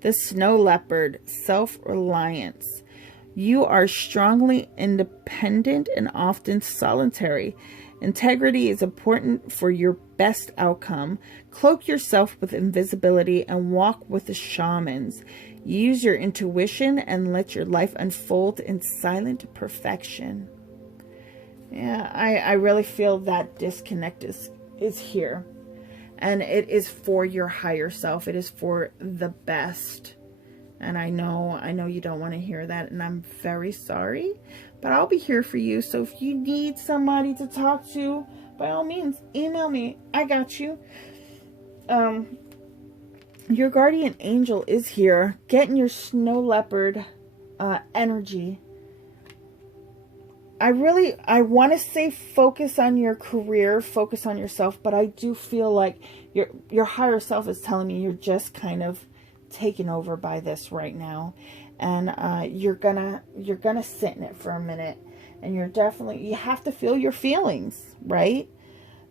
The snow leopard, self-reliance. You are strongly independent and often solitary. Integrity is important for your best outcome. Cloak yourself with invisibility and walk with the shamans. Use your intuition and let your life unfold in silent perfection. Yeah, I really feel that disconnect is here. And it is for your higher self. It is for the best. And I know you don't want to hear that. And I'm very sorry. But I'll be here for you. So if you need somebody to talk to, by all means, email me. I got you. Your guardian angel is here. Getting your snow leopard energy. I want to say focus on your career, focus on yourself, but I do feel like your higher self is telling me you're just kind of taken over by this right now. And you're gonna sit in it for a minute, and you have to feel your feelings, right?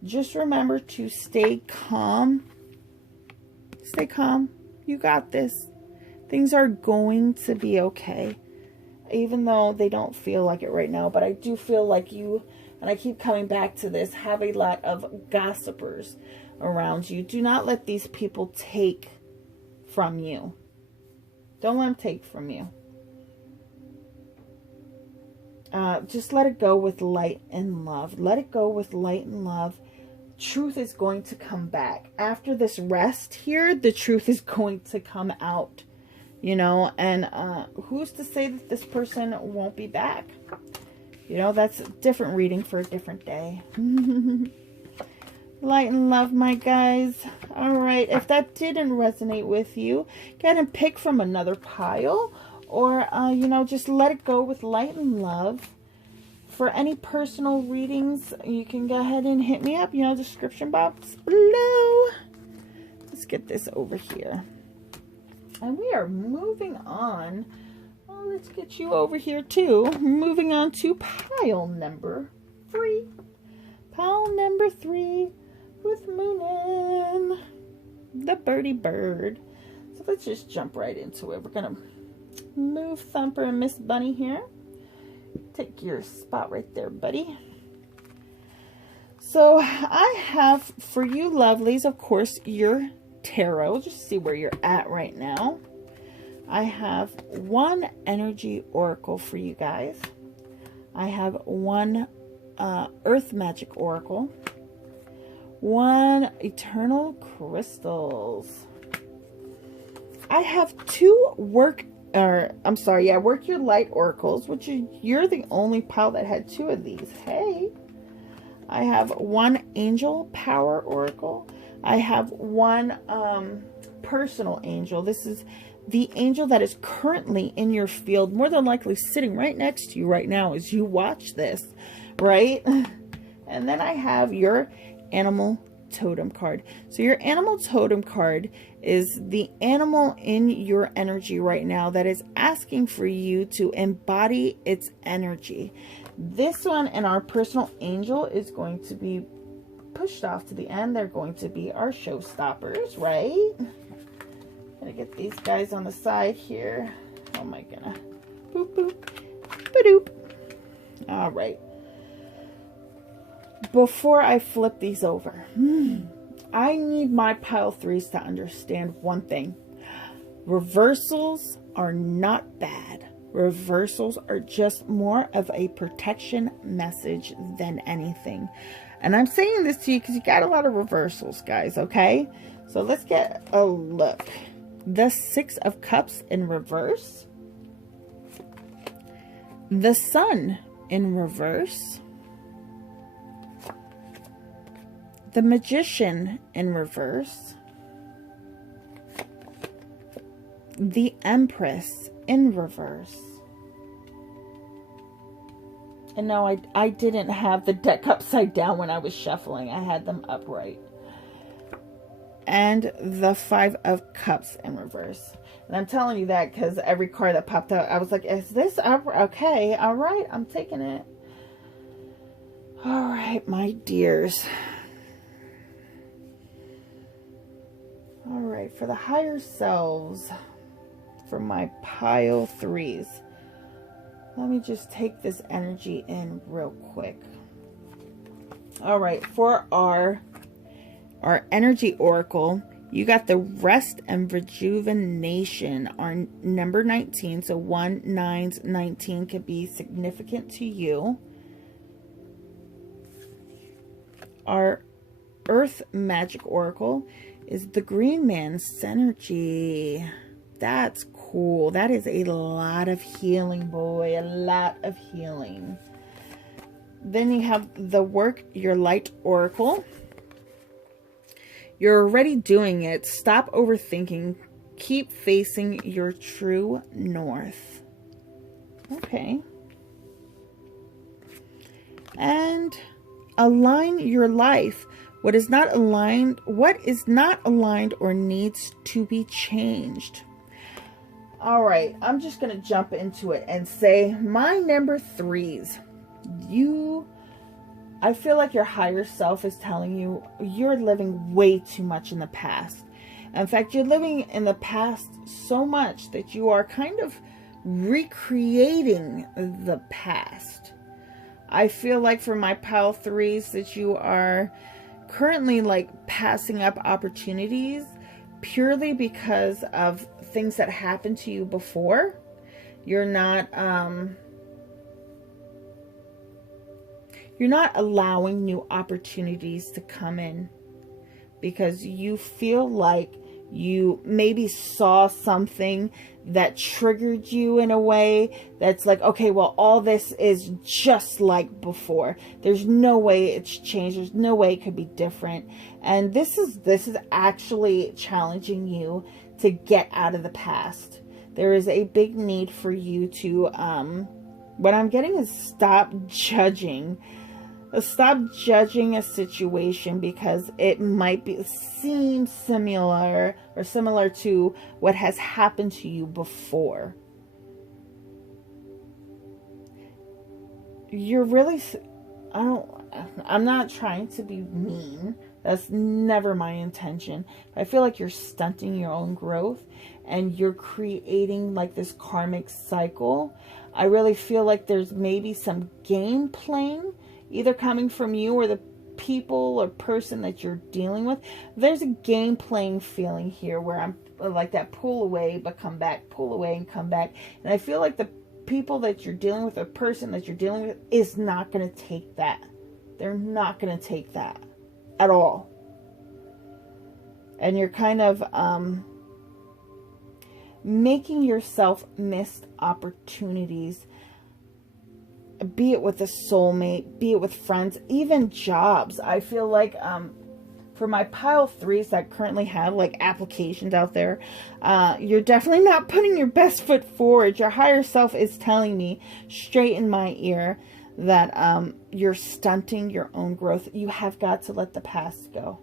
Just remember to stay calm. Stay calm. You got this. Things are going to be okay. Even though they don't feel like it right now. But I do feel like you, and I keep coming back to this, have a lot of gossipers around you. Do not let these people take from you. Don't let them take from you. Just let it go with light and love. Let it go with light and love. Truth is going to come back. After this rest here, the truth is going to come out. You know, and who's to say that this person won't be back? You know, that's a different reading for a different day. Light and love, my guys. All right, if that didn't resonate with you, go ahead and pick from another pile. Or, you know, just let it go with light and love. For any personal readings, you can go ahead and hit me up. You know, description box below. Let's get this over here. And we are moving on. Oh, let's get you over here too. Moving on to pile number 3. Pile number 3 with Muninn, the birdie bird. So let's just jump right into it. We're going to move Thumper and Miss Bunny here. Take your spot right there, buddy. So I have for you lovelies, of course, your tarot. Just see where you're at right now. I have one energy oracle for you guys. I have one earth magic oracle, one eternal crystals. I have two work your light oracles, which you're the only pile that had 2 of these. Hey, I have one angel power oracle. I have one personal angel. This is the angel that is currently in your field, more than likely sitting right next to you right now as you watch this, right? And then I have your animal totem card. So your animal totem card is the animal in your energy right now that is asking for you to embody its energy. This one and our personal angel is going to be pushed off to the end. They're going to be our showstoppers, right? Gonna get these guys on the side here. Oh my goodness. Boop, boop, ba-doop. All right. Before I flip these over, I need my pile 3s to understand one thing. Reversals are not bad. Reversals are just more of a protection message than anything. And I'm saying this to you because you got a lot of reversals, guys, okay? So let's get a look. The 6 of Cups in reverse. The Sun in reverse. The Magician in reverse. The Empress in reverse. And no, I didn't have the deck upside down when I was shuffling. I had them upright. And the 5 of Cups in reverse. And I'm telling you that because every card that popped out, I was like, is this up? Okay, all right, I'm taking it. All right, my dears. All right, for the higher selves, for my pile 3s, let me just take this energy in real quick. All right, for our energy oracle, you got the rest and rejuvenation, our number 19. So 1, 9, 19 could be significant to you. Our earth magic oracle is the green man's synergy. That's cool. That is a lot of healing, boy. A lot of healing. Then you have the work your light oracle. You're already doing it. Stop overthinking. Keep facing your true north. Okay. And align your life. What is not aligned or needs to be changed. All right, I'm just going to jump into it and say my number 3s. I feel like your higher self is telling you you're living way too much in the past. In fact, you're living in the past so much that you are kind of recreating the past. I feel like for my pile 3s that you are currently like passing up opportunities purely because of things that happened to you before. You're not you're not allowing new opportunities to come in because you feel like you maybe saw something that triggered you in a way that's like, okay, well, all this is just like before. There's no way it's changed. There's no way it could be different. And this is actually challenging you to get out of the past. There is a big need for you to, what I'm getting is stop judging. Stop judging a situation because it might seem similar to what has happened to you before. You're really, I'm not trying to be mean. That's never my intention. I feel like you're stunting your own growth and you're creating like this karmic cycle. I really feel like there's maybe some game playing either coming from you or the people or person that you're dealing with. There's a game playing feeling here where I'm like that pull away but come back, pull away and come back. And I feel like the people that you're dealing with, the person that you're dealing with is not going to take that. They're not going to take that at all. And you're kind of making yourself missed opportunities, be it with a soulmate, be it with friends, even jobs. I feel like for my pile 3s that currently have like applications out there, you're definitely not putting your best foot forward. Your higher self is telling me straight in my ear that you're stunting your own growth. You have got to let the past go.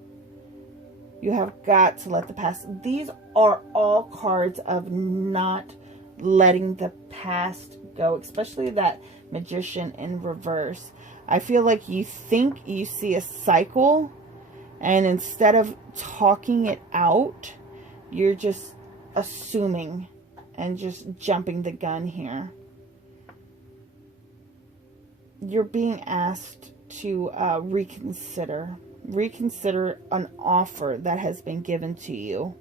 You have got to let the past. These are all cards of not letting the past go, especially that Magician in reverse. I feel like you think you see a cycle, and instead of talking it out, you're just assuming and just jumping the gun here. You're being asked to reconsider an offer that has been given to you.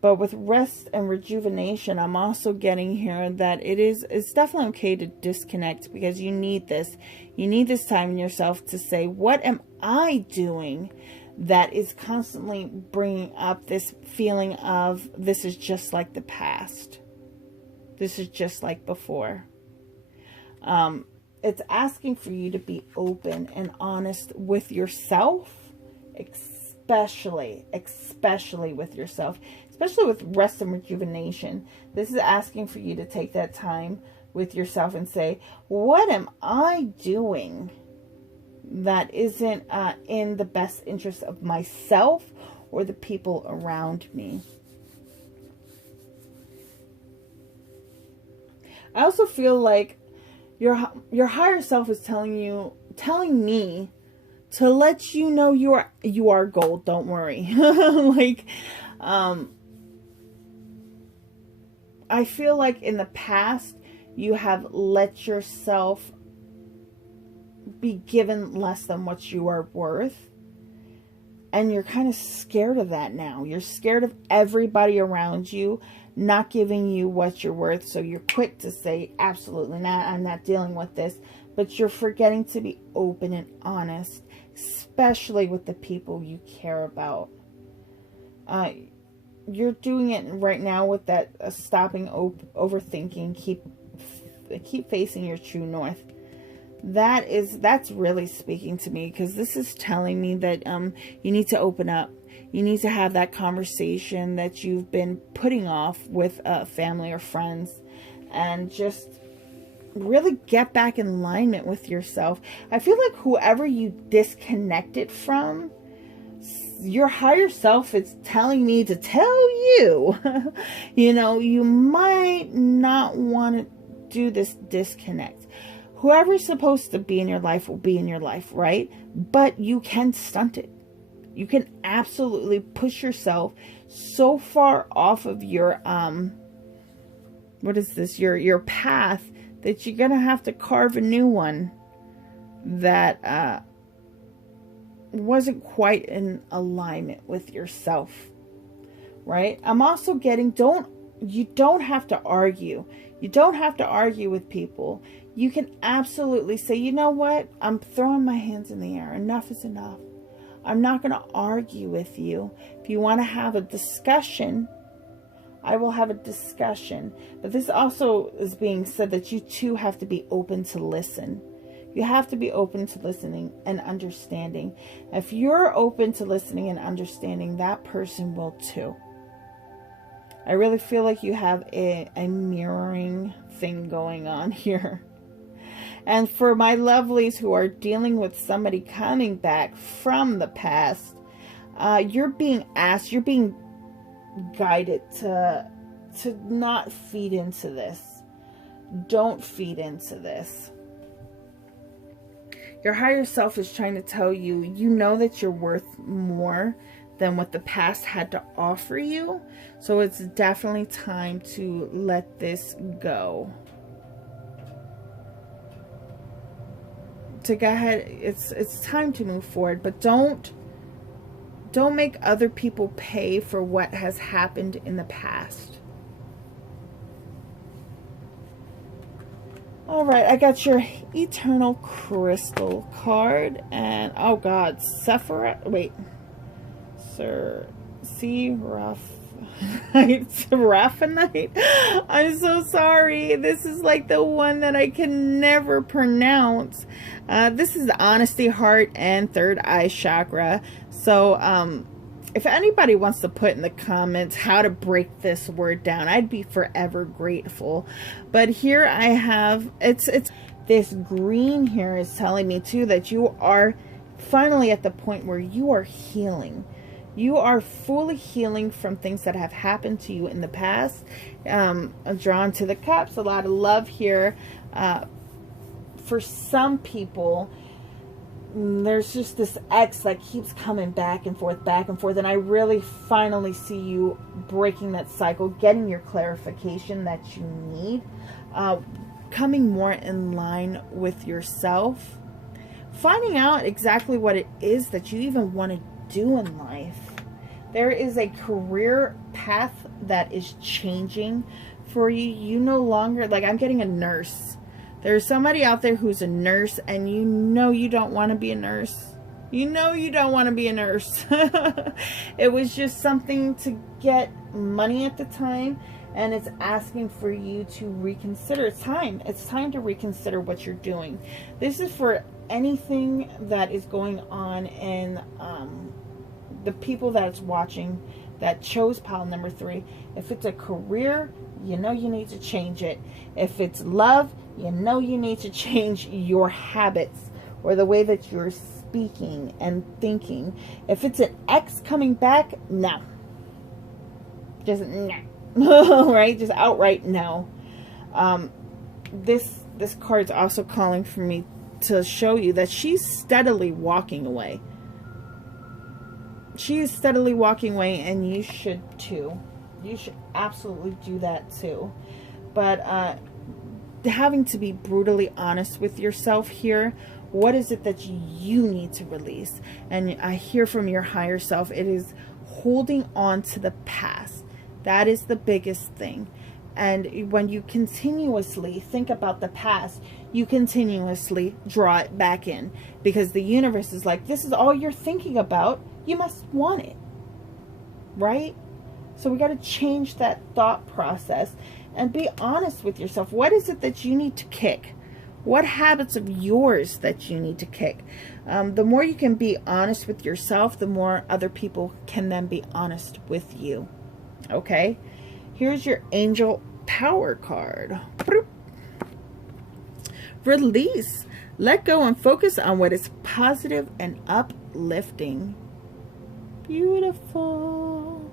But with rest and rejuvenation, I'm also getting here that it's definitely okay to disconnect because you need this. You need this time in yourself to say, what am I doing that is constantly bringing up this feeling of this is just like the past. This is just like before. It's asking for you to be open and honest with yourself, especially with yourself. Especially with rest and rejuvenation. This is asking for you to take that time with yourself and say, what am I doing that isn't in the best interest of myself or the people around me? I also feel like your higher self is telling me to let you know you are gold. Don't worry. Like, I feel like in the past, you have let yourself be given less than what you are worth. And you're kind of scared of that now. You're scared of everybody around you not giving you what you're worth. So you're quick to say, absolutely not, I'm not dealing with this. But you're forgetting to be open and honest, especially with the people you care about. You're doing it right now with that stopping overthinking, keep facing your true north. That's really speaking to me, because this is telling me that you need to open up. You need to have that conversation that you've been putting off with family or friends, and just really get back in alignment with yourself. I feel like whoever you disconnected from, your higher self is telling me to tell you, you might not want to do this disconnect. Whoever's supposed to be in your life will be in your life, right? But you can stunt it. You can absolutely push yourself so far off of your, your path, that you're going to have to carve a new one that, wasn't quite in alignment with yourself, right? I'm also getting, don't you don't have to argue. You don't have to argue with people. You can absolutely say, you know what? I'm throwing my hands in the air. Enough is enough. I'm not going to argue with you. If you want to have a discussion, I will have a discussion. But this also is being said that you too have to be open to listen. You have to be open to listening and understanding. If you're open to listening and understanding, that person will too. I really feel like you have a mirroring thing going on here. And for my lovelies who are dealing with somebody coming back from the past, you're being asked, you're being guided to not feed into this. Don't feed into this. Your higher self is trying to tell you, you know that you're worth more than what the past had to offer you. So it's definitely time to let this go. To go ahead, it's time to move forward, but don't make other people pay for what has happened in the past. All right, I got your Eternal Crystal card, and oh God, Sephiroth. Seraphinite. I'm so sorry. This is like the one that I can never pronounce. This is the Honesty, Heart, and Third Eye Chakra. So, if anybody wants to put in the comments how to break this word down, I'd be forever grateful. But here I have, it's this green here is telling me too that you are finally at the point where you are healing. You are fully healing from things that have happened to you in the past. I'm drawn to the cups, a lot of love here. For some people, there's just this ex that keeps coming back and forth, and I really finally see you breaking that cycle, getting your clarification that you need, coming more in line with yourself, finding out exactly what it is that you even want to do in life. There is a career path that is changing for you. You no longer, like, I'm getting a nurse. There's somebody out there who's a nurse, and you know you don't want to be a nurse. You know you don't want to be a nurse. It was just something to get money at the time, and it's asking for you to reconsider. It's time. It's time to reconsider what you're doing. This is for anything that is going on in the people that's watching that chose pile number 3. If it's a career, you know you need to change it. If it's love, you know you need to change your habits or the way that you're speaking and thinking. If it's an ex coming back, no. Just no. Right? Just outright no. This card's also calling for me to show you that she's steadily walking away. She is steadily walking away, and you should too. You should absolutely do that too. But having to be brutally honest with yourself here. What is it that you need to release? And I hear from your higher self, it is holding on to the past. That is the biggest thing. And when you continuously think about the past, you continuously draw it back in, because the universe is like, this is all you're thinking about. You must want it, right? So we got to change that thought process and be honest with yourself. What is it that you need to kick? What habits of yours that you need to kick? The more you can be honest with yourself, the more other people can then be honest with you. Okay? Here's your Angel Power card. Release. Let go and focus on what is positive and uplifting. Beautiful.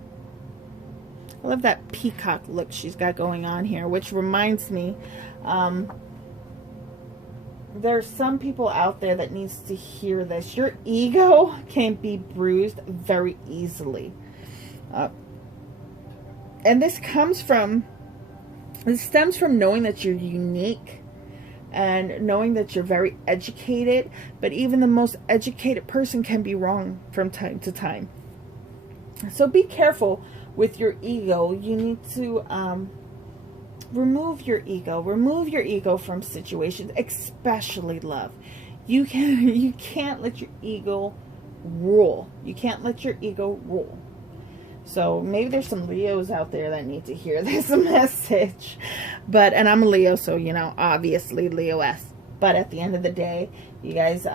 I love that peacock look she's got going on here, which reminds me, there's some people out there that needs to hear this. Your ego can be bruised very easily. And this stems from knowing that you're unique and knowing that you're very educated, but even the most educated person can be wrong from time to time. So be careful with your ego. You need to remove your ego from situations, especially love. You can't let your ego rule. You can't let your ego rule. So maybe there's some Leos out there that need to hear this message. And I'm a Leo, so, you know, obviously Leoess. But at the end of the day, you guys,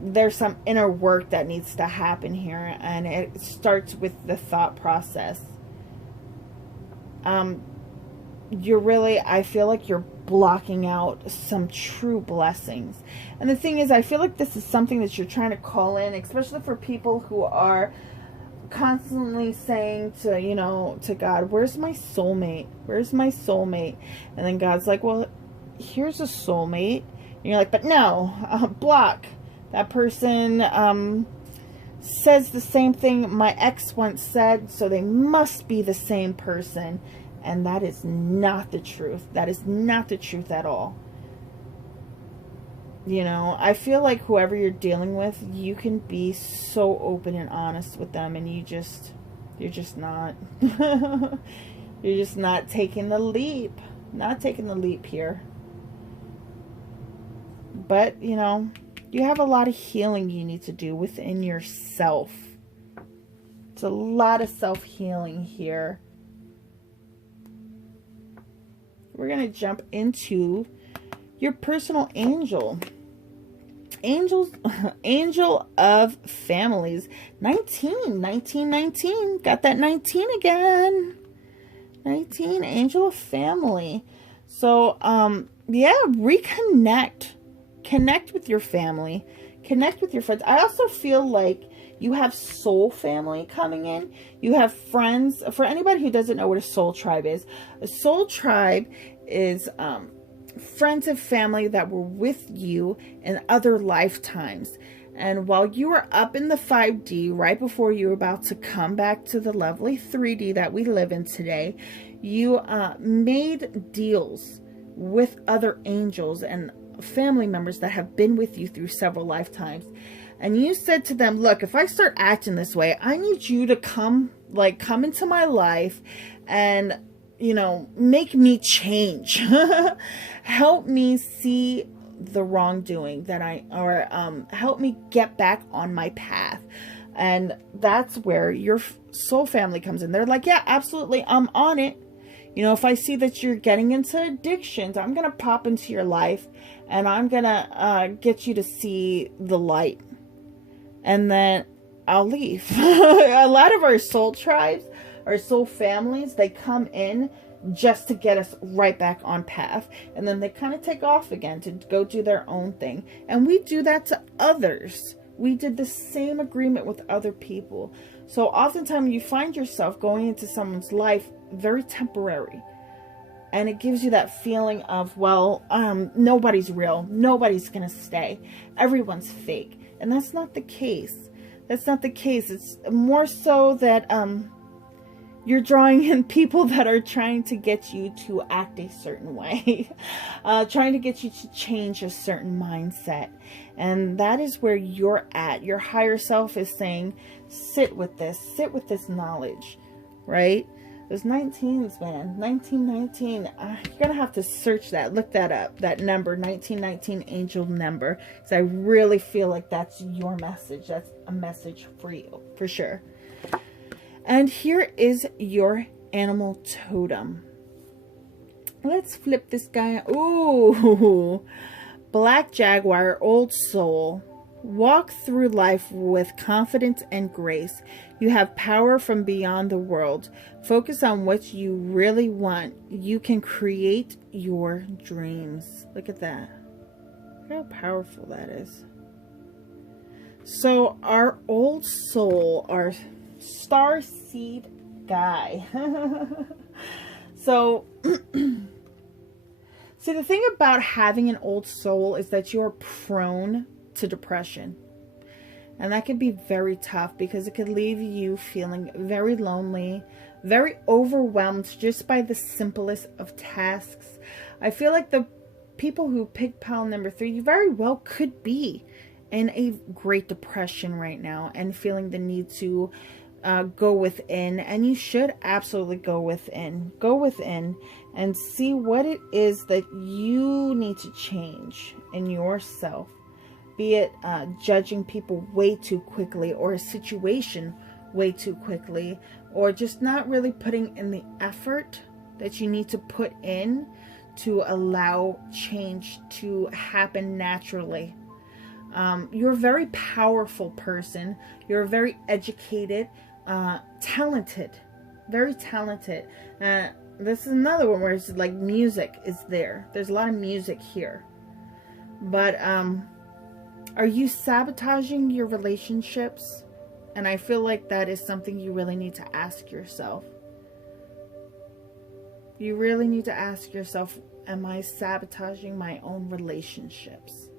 there's some inner work that needs to happen here. And it starts with the thought process. I feel like you're blocking out some true blessings. And the thing is, I feel like this is something that you're trying to call in, especially for people who are constantly saying to, you know, to God, where's my soulmate? Where's my soulmate? And then God's like, well, here's a soulmate. And you're like, but no, block. That person says the same thing my ex once said, so they must be the same person. And that is not the truth. That is not the truth at all. You know, I feel like whoever you're dealing with, you can be so open and honest with them, and you're just not. You're just not taking the leap. Not taking the leap here. But, you know, you have a lot of healing you need to do within yourself. It's a lot of self-healing here. We're going to jump into your personal angel. Angel of families. 19. Got that 19 again. 19, angel of family. So, yeah, reconnect. Connect with your family. Connect with your friends. I also feel like you have soul family coming in. You have friends. For anybody who doesn't know what a soul tribe is, a soul tribe is friends and family that were with you in other lifetimes. And while you were up in the 5D, right before you were about to come back to the lovely 3D that we live in today, you made deals with other angels and family members that have been with you through several lifetimes. And you said to them, look, if I start acting this way, I need you to come into my life and, you know, make me change. Help me see the wrongdoing help me get back on my path. And that's where your soul family comes in. They're like, yeah, absolutely, I'm on it. You know, if I see that you're getting into addictions, I'm going to pop into your life and I'm going to get you to see the light. And then I'll leave. A lot of our soul tribes, our soul families, they come in just to get us right back on path. And then they kind of take off again to go do their own thing. And we do that to others. We did the same agreement with other people. So oftentimes you find yourself going into someone's life very temporary. And it gives you that feeling of, well, nobody's real. Nobody's going to stay. Everyone's fake. And that's not the case. That's not the case. It's more so that you're drawing in people that are trying to get you to act a certain way. Trying to get you to change a certain mindset. And that is where you're at. Your higher self is saying, sit with this knowledge, right? Those 19s, man. 1919. You're going to have to search that. Look that up. That number, 1919 angel number. Because I really feel like that's your message. That's a message for you. For sure. And here is your animal totem. Let's flip this guy. Ooh. Black jaguar, old soul. Walk through life with confidence and grace. You have power from beyond the world. Focus on what you really want. You can create your dreams. Look at that. Look how powerful that is. So our old soul, our star seed guy. So, see, the thing about having an old soul is that you're prone to depression. And that can be very tough because it could leave you feeling very lonely, very overwhelmed just by the simplest of tasks. I feel like the people who pick pile number 3, you very well could be in a great depression right now and feeling the need to go within, and you should absolutely go within. Go within and see what it is that you need to change in yourself. Be it judging people way too quickly, or a situation way too quickly, or just not really putting in the effort that you need to put in to allow change to happen naturally. You're a very powerful person. You're very educated, talented, very talented. This is another one where it's like music is there. There's a lot of music here. But are you sabotaging your relationships? And I feel like that is something you really need to ask yourself. You really need to ask yourself, am I sabotaging my own relationships?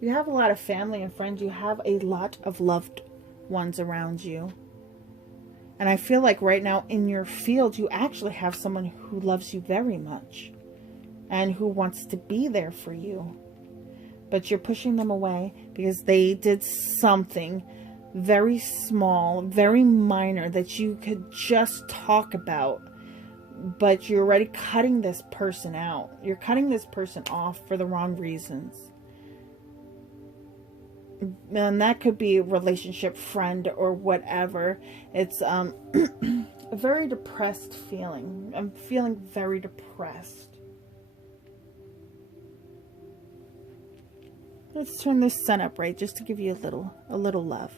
You have a lot of family and friends. You have a lot of loved ones around you. And I feel like right now in your field, you actually have someone who loves you very much and who wants to be there for you. But you're pushing them away because they did something very small, very minor that you could just talk about. But you're already cutting this person out. You're cutting this person off for the wrong reasons. And that could be a relationship, friend, or whatever. It's a very depressed feeling. I'm feeling very depressed. Let's turn this sun up, right? Just to give you a little love,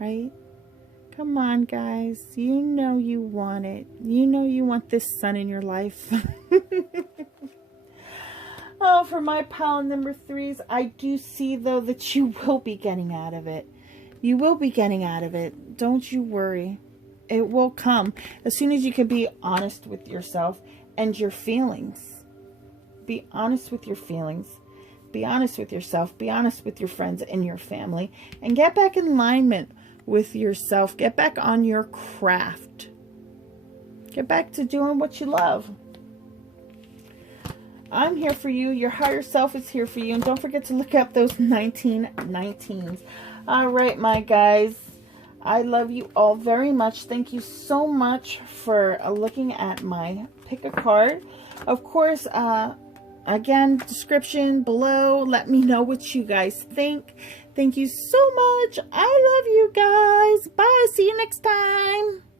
right? Come on, guys. You know you want it. You know you want this sun in your life. Oh, for my pile number 3s, I do see, though, that you will be getting out of it. You will be getting out of it. Don't you worry. It will come. As soon as you can be honest with yourself and your feelings. Be honest with your feelings. Be honest with yourself. Be honest with your friends and your family. And get back in alignment with yourself. Get back on your craft. Get back to doing what you love. I'm here for you. Your higher self is here for you. And don't forget to look up those 1919s. All right, my guys. I love you all very much. Thank you so much for looking at my pick a card. Of course, again, description below. Let me know what you guys think. Thank you so much. I love you guys. Bye. See you next time.